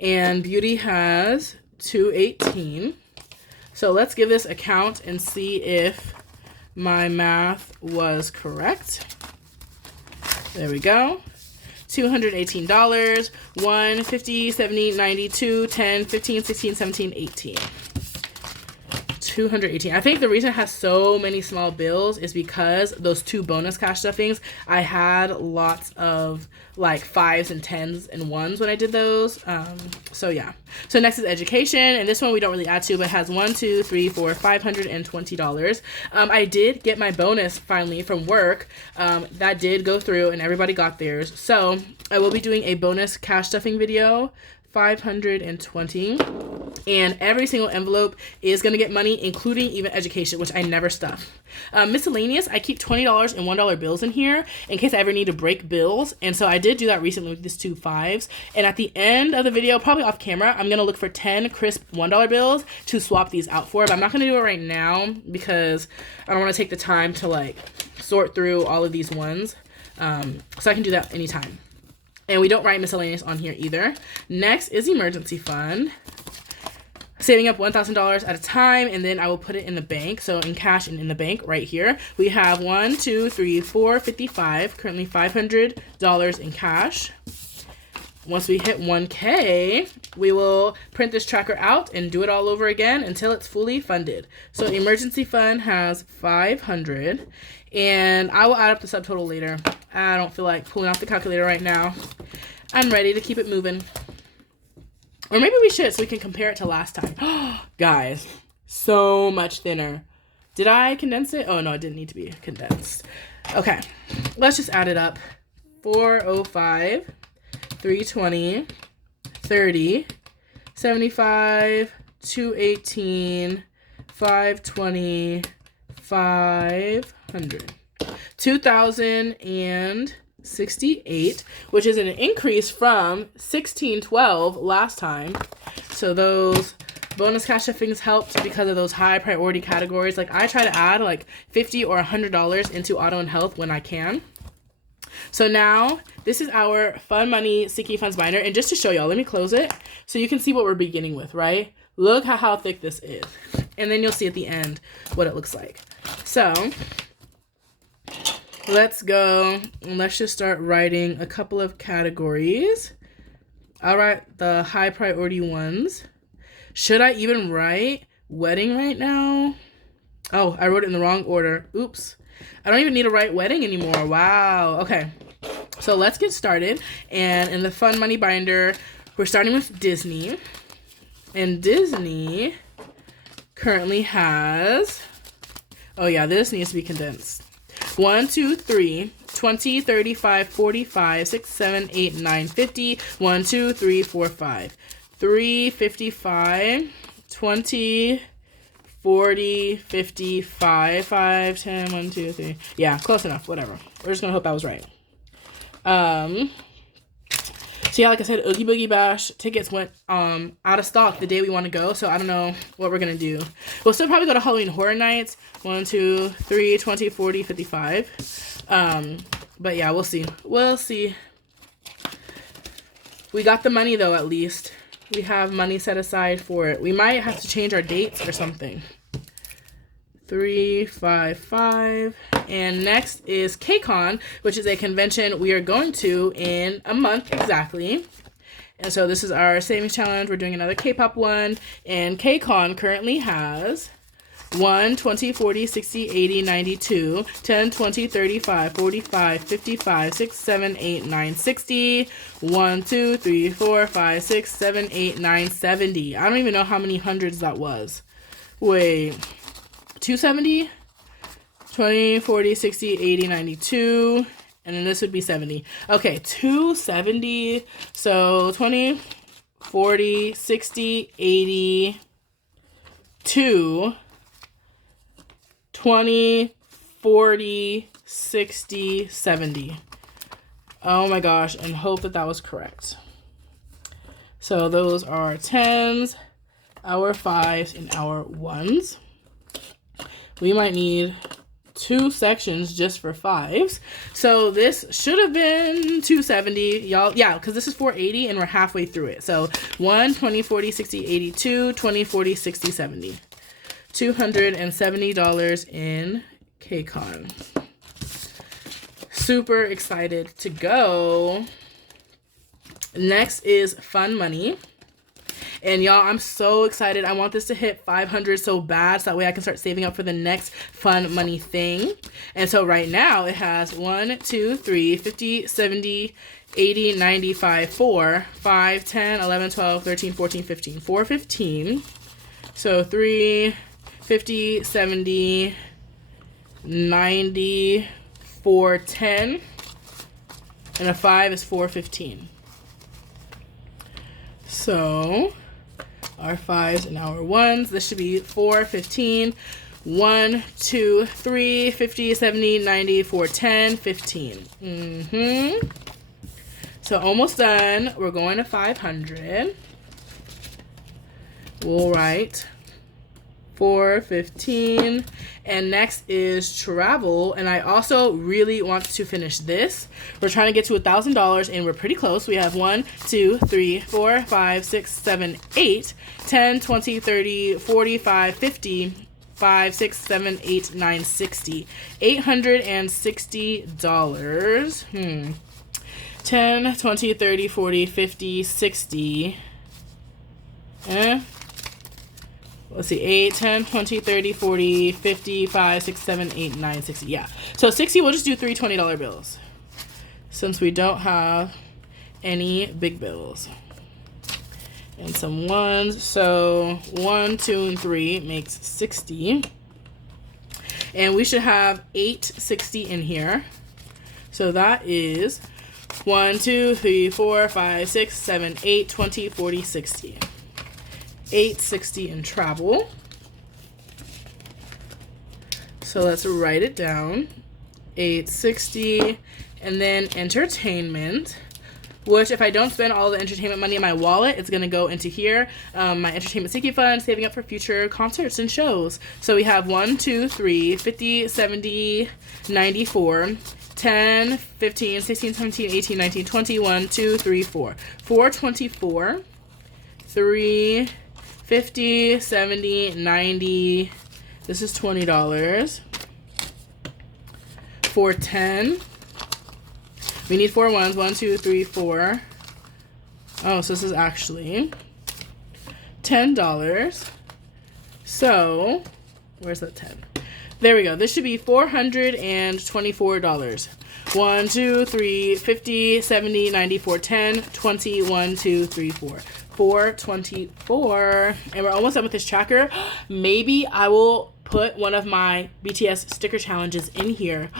and Beauty has 218. So let's give this a count and see if my math was correct. There we go. $218, 1, 50, 70, 92, 10, 15, 16, 17, 18. 218. I think the reason it has so many small bills is because those 2 bonus cash stuffings, I had lots of like 5s and 10s and 1s when I did those. So yeah. So next is education, and this one we don't really add to, but it has 1, 2, 3, 4, $520. I did get my bonus finally from work. That did go through, and everybody got theirs. So I will be doing a bonus cash stuffing video. 520, and every single envelope is going to get money, including even education, which I never stuff. Miscellaneous, I keep $20 and $1 bills in here in case I ever need to break bills, and so I did do that recently with these 2 5s, and at the end of the video, probably off camera, I'm going to look for 10 crisp $1 bills to swap these out for, but I'm not going to do it right now because I don't want to take the time to like sort through all of these ones, so I can do that anytime. And we don't write miscellaneous on here either. Next is emergency fund. Saving up $1,000 at a time, and then I will put it in the bank. So in cash and in the bank right here. We have 1, 2, 3, 4, 55. Currently $500 in cash. once we hit 1K, we will print this tracker out and do it all over again until it's fully funded. So emergency fund has 500, and I will add up the subtotal later. I don't feel like pulling out the calculator right now. I'm ready to keep it moving. Or maybe we should so we can compare it to last time. Guys, so much thinner. Did I condense it? Oh no, it didn't need to be condensed. Okay, let's just add it up. 405, 320, 30, 75, 218, 520, 500. 2,068, which is an increase from 1612 last time. So those bonus cash stuffings helped because of those high priority categories. Like I try to add like $50 or $100 into auto and health when I can. So now this is our Fun Money Sticky Funds binder. And just to show y'all, let me close it so you can see what we're beginning with, right? Look how thick this is. And then you'll see at the end what it looks like. So let's go and let's just start writing a couple of categories. I'll write the high priority ones. Should I even write wedding right now? Oh, I wrote it in the wrong order. Oops. I don't even need to write wedding anymore. Wow. Okay. So let's get started. And in the Fun Money binder, we're starting with Disney. And Disney currently has, oh yeah, this needs to be condensed. 1, 2, 3, 20, 35, 45, 6, 7, 8, 9, 50. 1, 2, 3, 4, 5. 3, 55, 20, 40, 55, 5, 10, 1, 2, 3. Yeah, close enough. Whatever. We're just going to hope I was right. So yeah, like I said, Oogie Boogie Bash tickets went out of stock the day we want to go. So I don't know what we're going to do. We'll still probably go to Halloween Horror Nights. 1, 2, 3, 20, 40, 55. But yeah, we'll see. We'll see. We got the money though, at least. We have money set aside for it. We might have to change our dates or something. 3, 5, 5. And next is KCON, which is a convention we are going to in a month exactly. And so this is our savings challenge. We're doing another K-pop one. And KCON currently has 1, 20, 40, 60, 80, 92, 10, 20, 35, 45, 55, 6, 7, 8, 9, 60, 1, 2, 3, 4, 5, 6, 7, 8, 9, 70. I don't even know how many hundreds that was. Wait, 270, 20, 40, 60, 80, 92, and then this would be 70. Okay, 270, so 20, 40, 60, 80, 2, 20, 40, 60, 70. Oh my gosh, and hope that that was correct. So those are 10s, our 5s, and our 1s. We might need 2 sections just for 5s. So this should have been 270, y'all. Yeah, because this is 480 and we're halfway through it. So 1, 20, 40, 60, 82, 20, 40, 60, 70. $270 in KCON. Super excited to go. Next is Fun Money. And y'all, I'm so excited. I want this to hit 500 so bad so that way I can start saving up for the next Fun Money thing. And so right now it has 1, 2, 3, 50, 70, 80, 95, 4, 5, 10, 11, 12, 13, 14, 15. 415. So 3, 50, 70, 90, 410. And a 5 is 415. So our 5s and our 1s. This should be 415. 1, 2, 3, 50, 70, 90, 410, 15. So almost done. We're going to 500. We'll write 415. And next is travel. And I also really want to finish this. We're trying to get to $1,000 and we're pretty close. We have 1, 2, 3, 4, 5, 6, 7, 8, 10, 20, 30, 45, 50, 5, 6, 7, 8, 9, 60. $860. 10, 20, 30, 40, 50, 60. Let's see, 8, 10, 20, 30, 40, 50, 5, 6, 7, 8, 9, 60. Yeah. So 60, we'll just do 3 $20 bills since we don't have any big bills. And some ones. So 1, 2, and 3 makes 60. And we should have 8 60 in here. So that is 1, 2, 3, 4, 5, 6, 7, 8, 20, 40, 60. 860 in travel. So let's write it down. 860. And then entertainment, which if I don't spend all the entertainment money in my wallet, it's going to go into here. My entertainment sinking fund, saving up for future concerts and shows. So we have 1, 2, 3, 50, 70, 94, 10, 15, 16, 17, 18, 19, 20, 1, 2, 3, 4. 424, 3, 50, 70, 90. This is $20. 410. We need 4 ones. 1, 2, 3, 4. Oh, so this is actually $10. So, where's that 10? There we go. This should be $424. 1, 2, 3, 50, 70, 94, 10, 20, 1, 2, 3, 4. 424. And we're almost done with this tracker. Maybe I will put one of my BTS sticker challenges in here.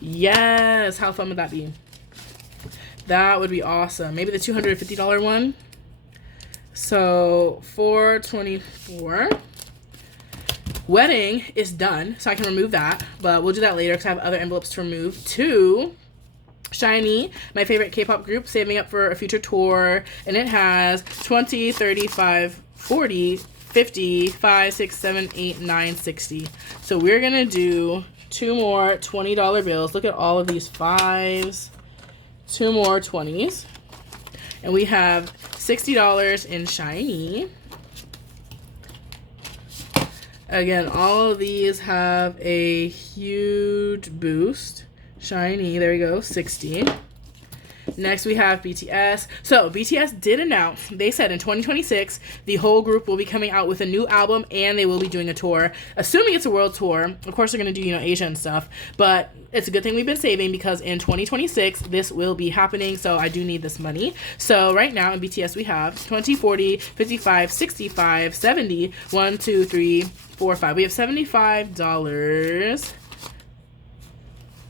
Yes. How fun would that be? That would be awesome. Maybe the $250 one. So 424. Wedding is done, so I can remove that, but we'll do that later because I have other envelopes to remove too. SHINee, my favorite K-pop group, saving up for a future tour, and it has 20, 35, 40, 50, 5, 6, 7, 8, 9, 60. So we're gonna do 2 more $20 bills. Look at all of these 5s, 2 more 20s, and we have $60 in SHINee. Again, all of these have a huge boost. SHINee, there we go, 60. Next, we have BTS. So, BTS did announce, they said in 2026, the whole group will be coming out with a new album and they will be doing a tour. Assuming it's a world tour. Of course, they're going to do, Asia and stuff. But it's a good thing we've been saving because in 2026, this will be happening. So, I do need this money. So, right now in BTS, we have 20, 40, 55, 65, 70, 1, 2, 3, 4, 5. We have $75.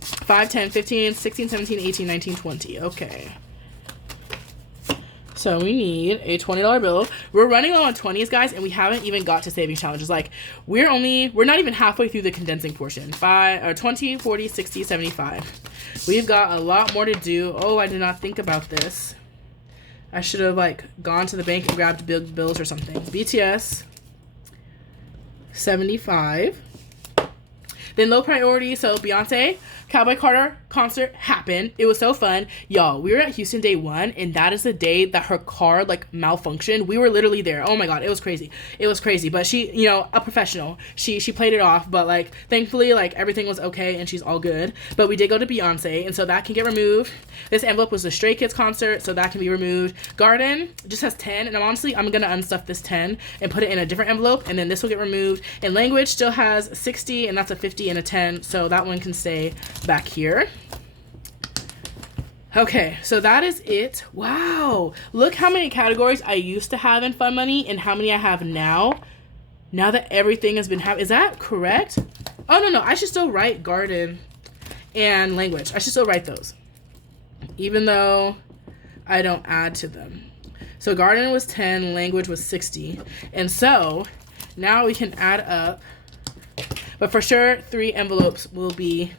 5, 10, 15, 16, 17, 18, 19, 20. Okay. So we need a $20 bill. We're running low on 20s, guys, and we haven't even got to saving challenges. Like, we're not even halfway through the condensing portion. 20, 40, 60, 75. We've got a lot more to do. Oh, I did not think about this. I should have, gone to the bank and grabbed big bills or something. BTS, 75. Then low priority, so Beyonce, Cowboy Carter concert happened. It was so fun. Y'all, we were at Houston day 1, and that is the day that her car, malfunctioned. We were literally there. Oh my God, it was crazy. It was crazy. But she, a professional. She played it off, but, thankfully, everything was okay, and she's all good. But we did go to Beyonce, and so that can get removed. This envelope was the Stray Kids concert, so that can be removed. Garden just has 10, and I'm going to unstuff this 10 and put it in a different envelope, and then this will get removed. And language still has 60, and that's a 50 and a 10, so that one can stay back here. Okay, so that is it. Wow, look how many categories I used to have in Fun Money and how many I have now. Now that everything has been is that correct? Oh, no, I should still write garden and language. I should still write those, even though I don't add to them. So garden was 10, language was 60, and so now we can add up. But for sure, 3 envelopes will be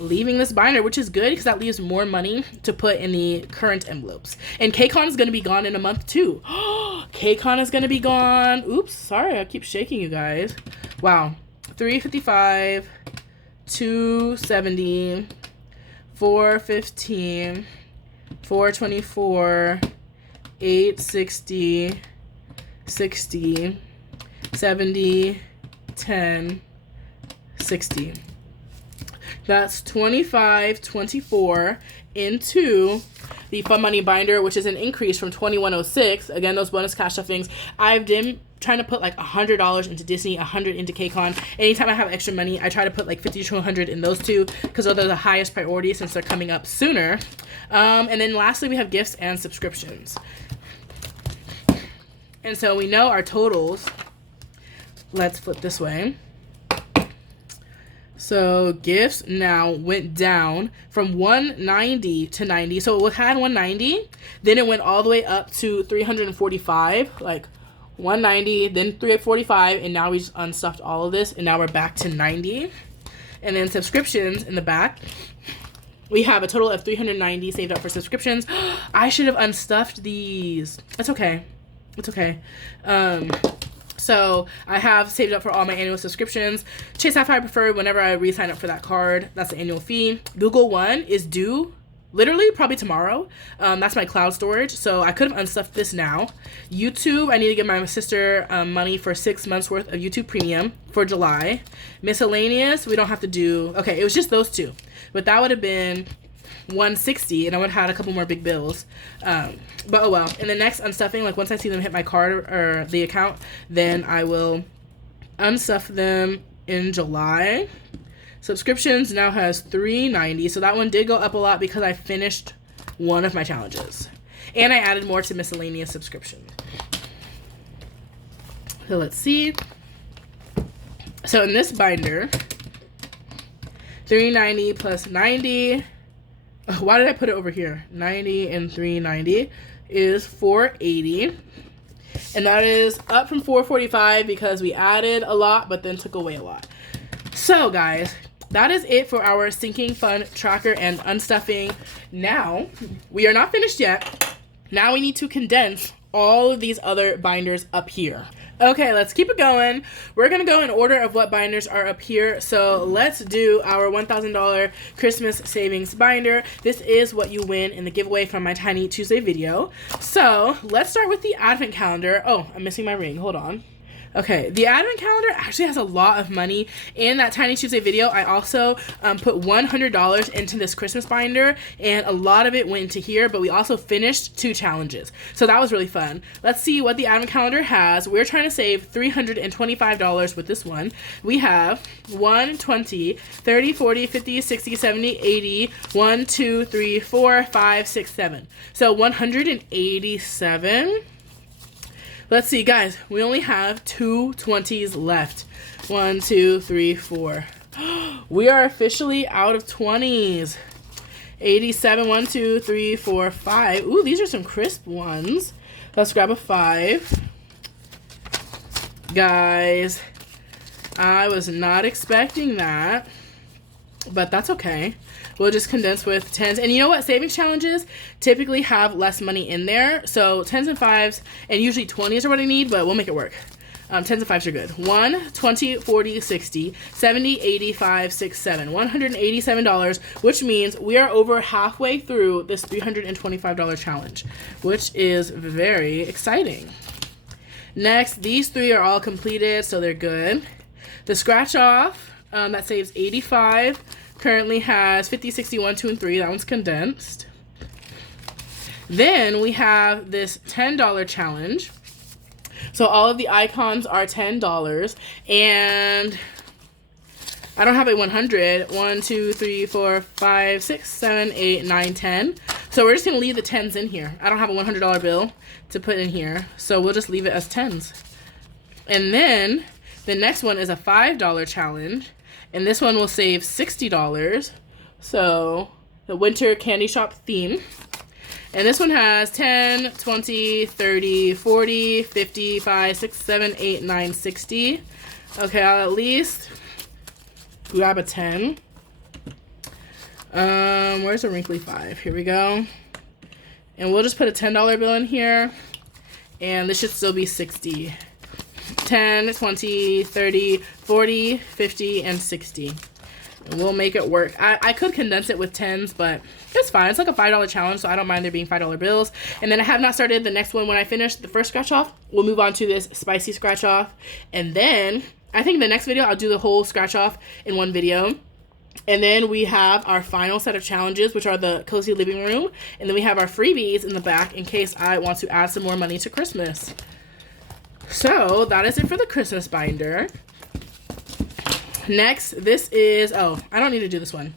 leaving this binder, which is good because that leaves more money to put in the current envelopes. And KCON is going to be gone in a month too. KCON is going to be gone. Oops, sorry, I keep shaking you guys. Wow. 355, 270, 415, 424, 860, 60, 70, 10, 60. That's 25, 24 into the Fun Money binder, which is an increase from $21.06. Again, those bonus cash stuffings. I've been trying to put like $100 into Disney, $100 into KCON. Anytime I have extra money, I try to put like $50 to $100 in those two because those are the highest priority since they're coming up sooner. And then lastly, we have gifts and subscriptions. And so we know our totals. Let's flip this way. So gifts now went down from 190 to 90. So it had 190, then it went all the way up to 345, like 190, then 345, and now we just unstuffed all of this, and now we're back to 90. And then subscriptions in the back, we have a total of 390 saved up for subscriptions. I should have unstuffed these. It's okay. It's okay. So I have saved up for all my annual subscriptions. Chase Sapphire Preferred, whenever I re-sign up for that card, that's the annual fee. Google One is due literally probably tomorrow. That's my cloud storage, so I could have unstuffed this now. YouTube, I need to give my sister money for 6 months worth of YouTube Premium for July. Miscellaneous, we don't have to do. Okay, it was just those two, but that would have been $160, and I would have had a couple more big bills. But oh well. And the next unstuffing, like once I see them hit my card or the account, then I will unstuff them in July. Subscriptions now has $390, so that one did go up a lot because I finished one of my challenges, and I added more to miscellaneous subscription. So let's see. So in this binder, $390 plus $90. Why did I put it over here? 90 and 390 is $480. And that is up from $445 because we added a lot but then took away a lot. So guys, that is it for our Sinking Fund tracker and unstuffing. Now, we are not finished yet. Now we need to condense all of these other binders up here. Okay, let's keep it going. We're gonna go in order of what binders are up here. So let's do our $1,000 Christmas savings binder. This is what you win in the giveaway from my Tiny Tuesday video. So let's start with the advent calendar. Oh, I'm missing my ring, hold on. Okay, the advent calendar actually has a lot of money. In that Tiny Tuesday video, I also put $100 into this Christmas binder, and a lot of it went into here, but we also finished 2 challenges. So that was really fun. Let's see what the advent calendar has. We're trying to save $325 with this one. We have 1, 20, 30, 40, 50, 60, 70, 80, 1, 2, 3, 4, 5, 6, 7. So 187. Let's see, guys, we only have 2 20s left. 1, 2, 3, 4. We are officially out of 20s. 87, 1, 2, 3, 4, 5. Ooh, these are some crisp ones. Let's grab a 5. Guys, I was not expecting that, but that's okay. We'll just condense with 10s. And you know what? Savings challenges typically have less money in there. So 10s and 5s and usually 20s are what I need, but we'll make it work. 10s and 5s are good. 1, 20, 40, 60, 70, 85, 6, 7. $187, which means we are over halfway through this $325 challenge, which is very exciting. Next, these 3 are all completed, so they're good. The scratch off, that saves 85. Currently has 50, 60, 1, 2, and 3. That one's condensed. Then we have this $10 challenge. So all of the icons are $10. And I don't have a 100. 1, 2, 3, 4, 5, 6, 7, 8, 9, 10. So we're just going to leave the 10s in here. I don't have a $100 bill to put in here. So we'll just leave it as 10s. And then the next one is a $5 challenge. And this one will save $60. So the winter candy shop theme. And this one has 10, 20, 30, 40, 50, 5, 6, 7, 8, 9, 60. Okay, I'll at least grab a 10. Where's a wrinkly 5? Here we go. And we'll just put a $10 bill in here. And this should still be 60. 10, 20, 30, 40, 50, and 60. And we'll make it work. I could condense it with 10s, but it's fine. It's like a $5 challenge, so I don't mind there being $5 bills. And then I have not started the next one. When I finish the first scratch off, we'll move on to this spicy scratch off. And then I think the next video, I'll do the whole scratch off in one video. And then we have our final set of challenges, which are the cozy living room. And then we have our freebies in the back in case I want to add some more money to Christmas. So that is it for the Christmas binder. Next, this is, oh, I don't need to do this one.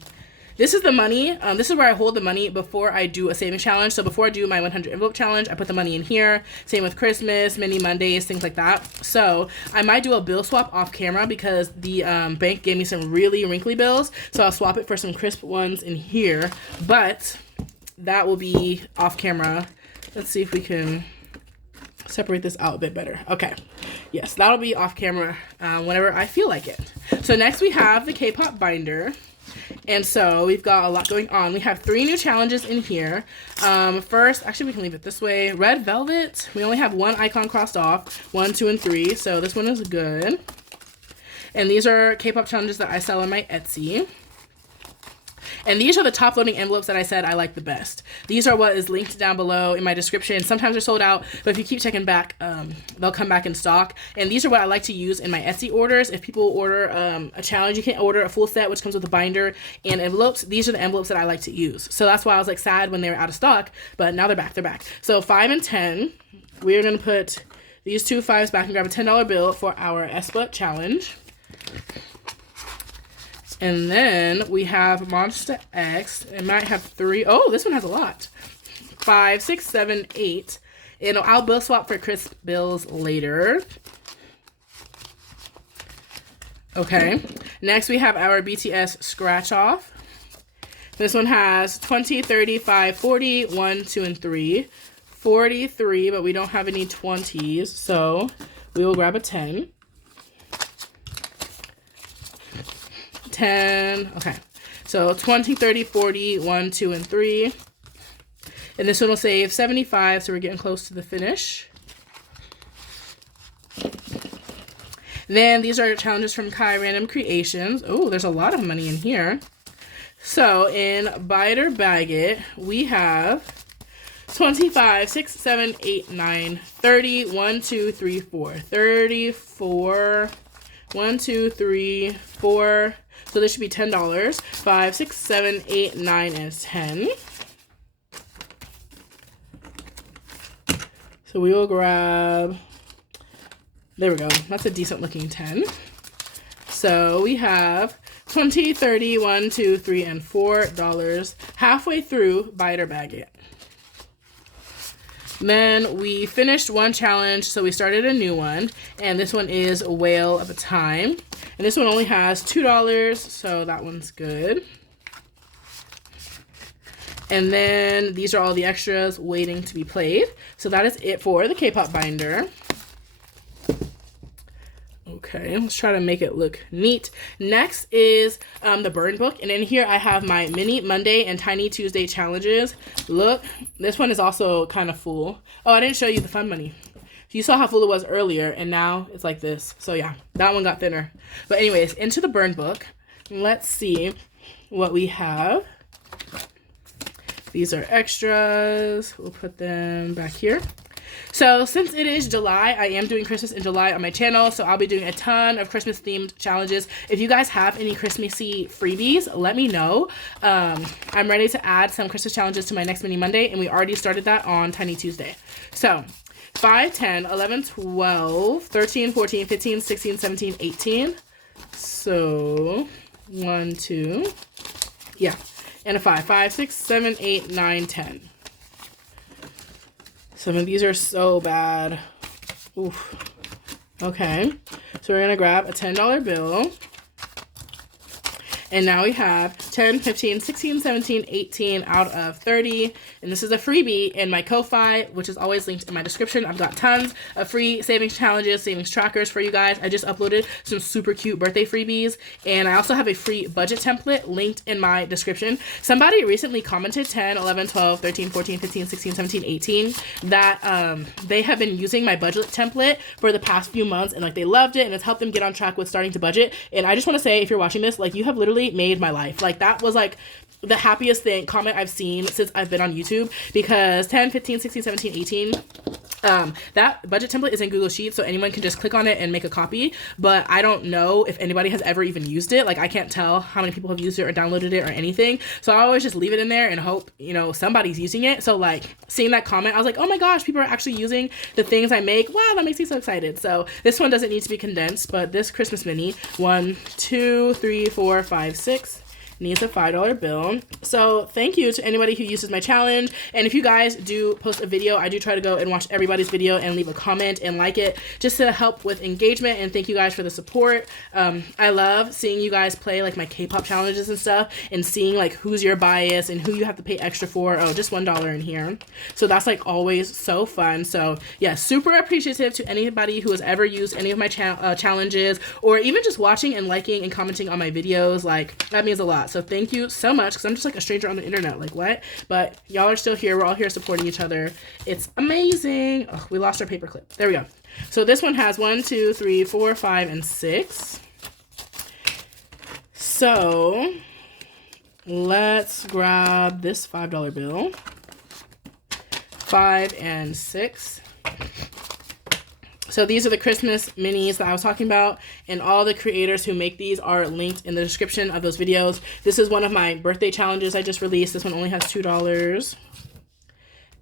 This is the money. This is where I hold the money before I do a savings challenge. So before I do my 100 envelope challenge, I put the money in here. Same with Christmas, mini Mondays, things like that. So I might do a bill swap off camera because the bank gave me some really wrinkly bills. So I'll swap it for some crisp ones in here. But that will be off camera. Let's see if we can separate this out a bit better. Okay. Yes, that'll be off camera whenever I feel like it. So next we have the K-pop binder. And so we've got a lot going on. We have 3 new challenges in here. First, actually we can leave it this way. Red Velvet, we only have 1 icon crossed off, 1, 2, and 3. So this one is good. And these are K-pop challenges that I sell on my Etsy. And these are the top loading envelopes that I said I like the best. These are what is linked down below in my description. Sometimes they're sold out, but if you keep checking back, they'll come back in stock. And these are what I like to use in my Etsy orders. If people order a challenge, you can order a full set, which comes with a binder and envelopes. These are the envelopes that I like to use. So that's why I was like sad when they were out of stock, but now they're back. They're back. So 5 and 10, we are going to put these 2 5s back and grab a $10 bill for our Espa challenge. And then we have Monster X. It might have 3. Oh, this one has a lot. 5, 6, 7, 8. And I'll bill swap for crisp bills later. Okay. Next, we have our BTS scratch off. This one has 20, 30, 5, 40, 1, 2, and 3. 43, but we don't have any 20s, so we will grab a 10. 10, okay, so 20, 30, 40, 1, 2, and 3. And this one will save 75, so we're getting close to the finish. Then these are challenges from Kai Random Creations. Oh, there's a lot of money in here. So in Buy It or Bag It, we have 25, 6, 7, 8, 9, 30, 1, 2, 3, 4, 34, 1, 2, 3, 4. So this should be $10. 5, 6, 7, 8, 9, and 10. So we will grab, there we go. That's a decent looking 10. So we have 20, 30, 1, 2, 3, and $4 halfway through Buy It or Bag It. Then we finished one challenge, so we started a new one, and this one is a Whale of a Time. And this one only has $2, so that one's good. And then these are all the extras waiting to be played. So that is it for the K-pop binder. Okay, let's try to make it look neat. Next is the burn book, and in here I have my mini Monday and tiny Tuesday challenges. Look, this one is also kind of full. Oh, I didn't show you the fun money. You saw how full it was earlier, and now it's like this. So yeah, that one got thinner. But anyways, into the burn book. Let's see what we have. These are extras. We'll put them back here. So since it is July, I am doing Christmas in July on my channel, so I'll be doing a ton of Christmas themed challenges. If you guys have any Christmassy freebies, let me know. I'm ready to add some Christmas challenges to my next mini Monday, and we already started that on Tiny Tuesday. So 5, 10, 11, 12, 13, 14, 15, 16, 17, 18. So 1, 2, yeah, and a 5, 5, 6, 7, 8, 9, 10. Some of these are so bad. Oof. Okay, so we're gonna grab a $10 bill. And now we have 10, 15, 16, 17, 18 out of 30. And this is a freebie in my Ko-Fi, which is always linked in my description. I've got tons of free savings challenges, savings trackers for you guys. I just uploaded some super cute birthday freebies. And I also have a free budget template linked in my description. Somebody recently commented 10, 11, 12, 13, 14, 15, 16, 17, 18 that they have been using my budget template for the past few months. And like they loved it, and it's helped them get on track with starting to budget. And I just want to say, if you're watching this, like you have literally made my life. Like that was like the happiest comment I've seen since I've been on YouTube, because 10, 15, 16, 17, 18, that budget template is in Google Sheets, so anyone can just click on it and make a copy, but I don't know if anybody has ever even used it. Like, I can't tell how many people have used it or downloaded it or anything, so I always just leave it in there and hope, you know, somebody's using it. So like, seeing that comment, I was like, oh my gosh, people are actually using the things I make. Wow, that makes me so excited. So this one doesn't need to be condensed, but this Christmas mini, 1, 2, 3, 4, 5, 6, needs a $5 bill. So thank you to anybody who uses my challenge. And if you guys do post a video, I do try to go and watch everybody's video and leave a comment and like it, just to help with engagement. And thank you guys for the support. I love seeing you guys play like my K-pop challenges and stuff, and seeing like who's your bias and who you have to pay extra for. Oh, just $1 in here. So that's like always so fun. So yeah, super appreciative to anybody who has ever used any of my challenges, or even just watching and liking and commenting on my videos. Like, that means a lot. So thank you so much, because I'm just like a stranger on the internet, like what? But y'all are still here. We're all here supporting each other. It's amazing. Oh, we lost our paperclip. There we go. So this one has 1, 2, 3, 4, 5, and 6. So let's grab this $5 bill. 5 and 6. So these are the Christmas minis that I was talking about, and all the creators who make these are linked in the description of those videos. This is one of my birthday challenges I just released. This one only has $2.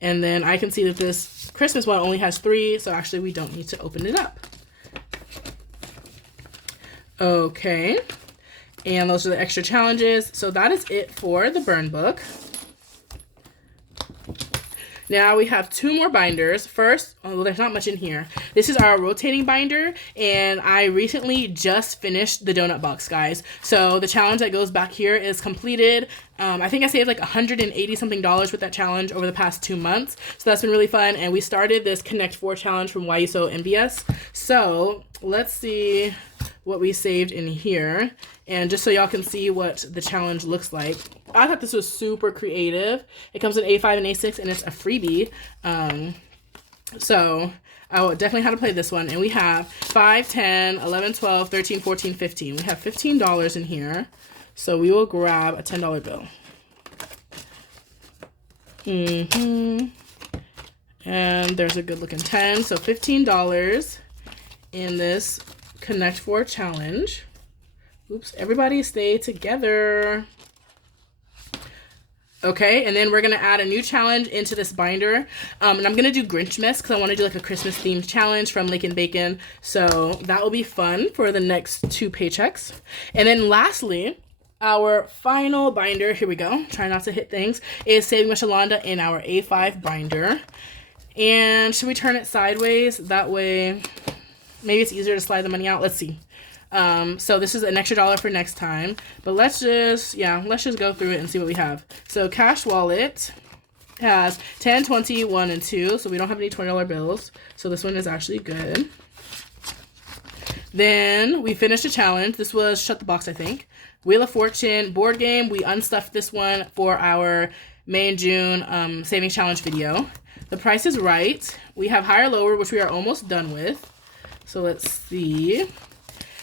And then I can see that this Christmas one only has 3, so actually we don't need to open it up. Okay. And those are the extra challenges. So that is it for the burn book. Now we have 2 more binders. First, well, there's not much in here. This is our rotating binder, and I recently just finished the donut box, guys. So the challenge that goes back here is completed. I think I saved like $180 something with that challenge over the past 2 months. So that's been really fun. And we started this Connect 4 challenge from Why You So Envious. So let's see what we saved in here. And just so y'all can see what the challenge looks like. I thought this was super creative. It comes in A5 and A6, and it's a freebie. So I will definitely how to play this one. And we have 5, 10, 11, 12, 13, 14, 15. We have $15 in here. So we will grab a $10 bill. And there's a good looking 10. So $15 in this Connect 4 challenge. Oops, everybody stay together. Okay, and then we're going to add a new challenge into this binder. And I'm going to do Grinchmas, because I want to do like a Christmas themed challenge from Lake and Bacon. So that will be fun for the next 2 paychecks. And then lastly, our final binder, here we go, try not to hit things, is Saving with Shalonda in our A5 binder. And should we turn it sideways? That way, maybe it's easier to slide the money out. Let's see. So this is an extra $1 for next time, but let's just go through it and see what we have. So Cash Wallet has 10, 20, 1, and 2, so we don't have any $20 bills. So this one is actually good. Then we finished a challenge. This was Shut the Box, I think. Wheel of Fortune board game. We unstuffed this one for our May and June savings challenge video. The Price is Right. We have Higher Lower, which we are almost done with. So let's see.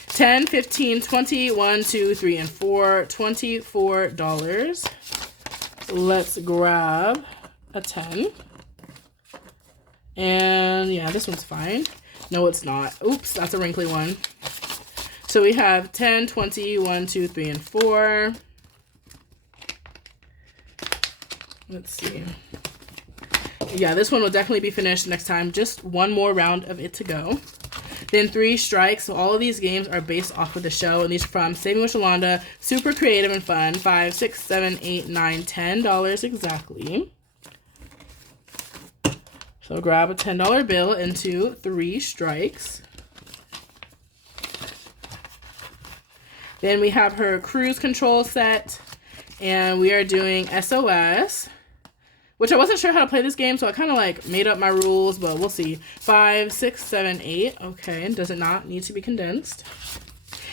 10, 15, 20, 1, 2, 3, and 4, $24. Let's grab a 10. And yeah, this one's fine. No, it's not. Oops, that's a wrinkly one. So we have 10, 20, 1, 2, 3, and 4. Let's see. Yeah, this one will definitely be finished next time. Just one more round of it to go. Then 3 strikes. So all of these games are based off of the show, and these are from Saving with Shalonda. Super creative and fun. 5, 6, 7, 8, 9, $10 exactly. So grab a $10 bill into 3 strikes. Then we have her cruise control set, and we are doing SOS, which I wasn't sure how to play this game, so I kind of like made up my rules, but we'll see. 5, 6, 7, 8. Okay, does it not need to be condensed?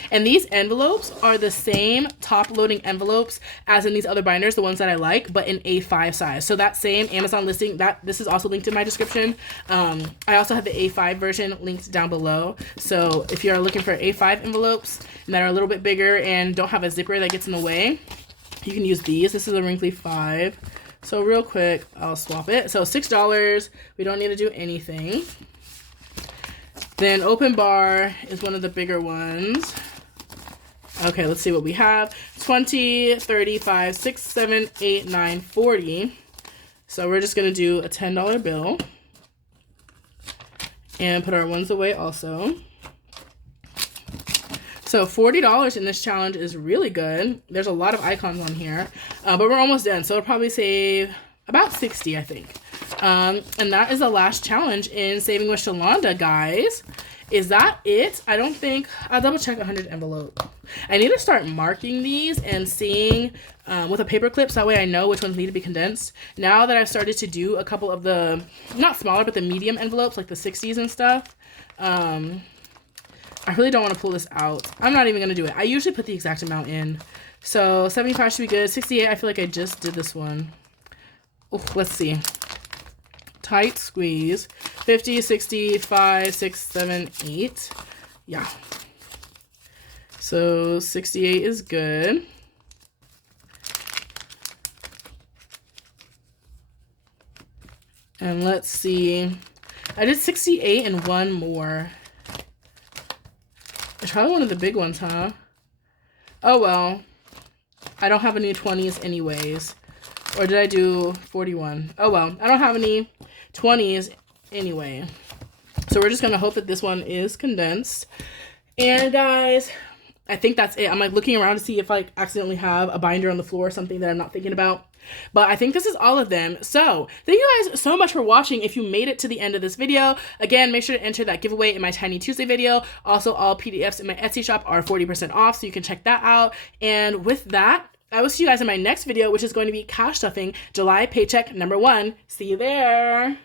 And these envelopes are the same top-loading envelopes as in these other binders, the ones that I like, but in A5 size. So that same Amazon listing, this is also linked in my description. I also have the A5 version linked down below. So if you're looking for A5 envelopes that are a little bit bigger and don't have a zipper that gets in the way, You can use these. This is a wrinkly 5. So real quick, I'll swap it. So $6. We don't need to do anything. Then open bar is one of the bigger ones. Okay, let's see what we have. 20, 35, 6, 7, 8, 9, 40. So we're just gonna do a $10 bill and put our ones away also. So $40 in this challenge is really good. There's a lot of icons on here, but we're almost done. So it'll probably save about 60, I think. And that is the last challenge in Saving with Shalonda, guys. Is that it? I don't think, I'll double check 100 envelope. I need to start marking these and seeing with a paper clip, so that way I know which ones need to be condensed. Now that I've started to do a couple of the, not smaller, but the medium envelopes, like the 60s and stuff, I really don't want to pull this out. I'm not even going to do it. I usually put the exact amount in. So 75 should be good. 68, I feel like I just did this one. Oh, let's see. Tight squeeze. 50, 65, 6, 7, 8. Yeah. So 68 is good. And let's see. I did 68 and one more. It's probably one of the big ones, huh? Oh, well. I don't have any 20s anyways. Or did I do 41? Oh, well. I don't have any 20s anyway. So we're just going to hope that this one is condensed. And guys, I think that's it. I'm like looking around to see if I accidentally have a binder on the floor or something that I'm not thinking about. But I think this is all of them. So thank you guys so much for watching. If you made it to the end of this video, again, make sure to enter that giveaway in my Tiny Tuesday video. Also, all PDFs in my Etsy shop are 40% off, so you can check that out. And with that, I will see you guys in my next video, which is going to be cash stuffing July paycheck number 1. See you there.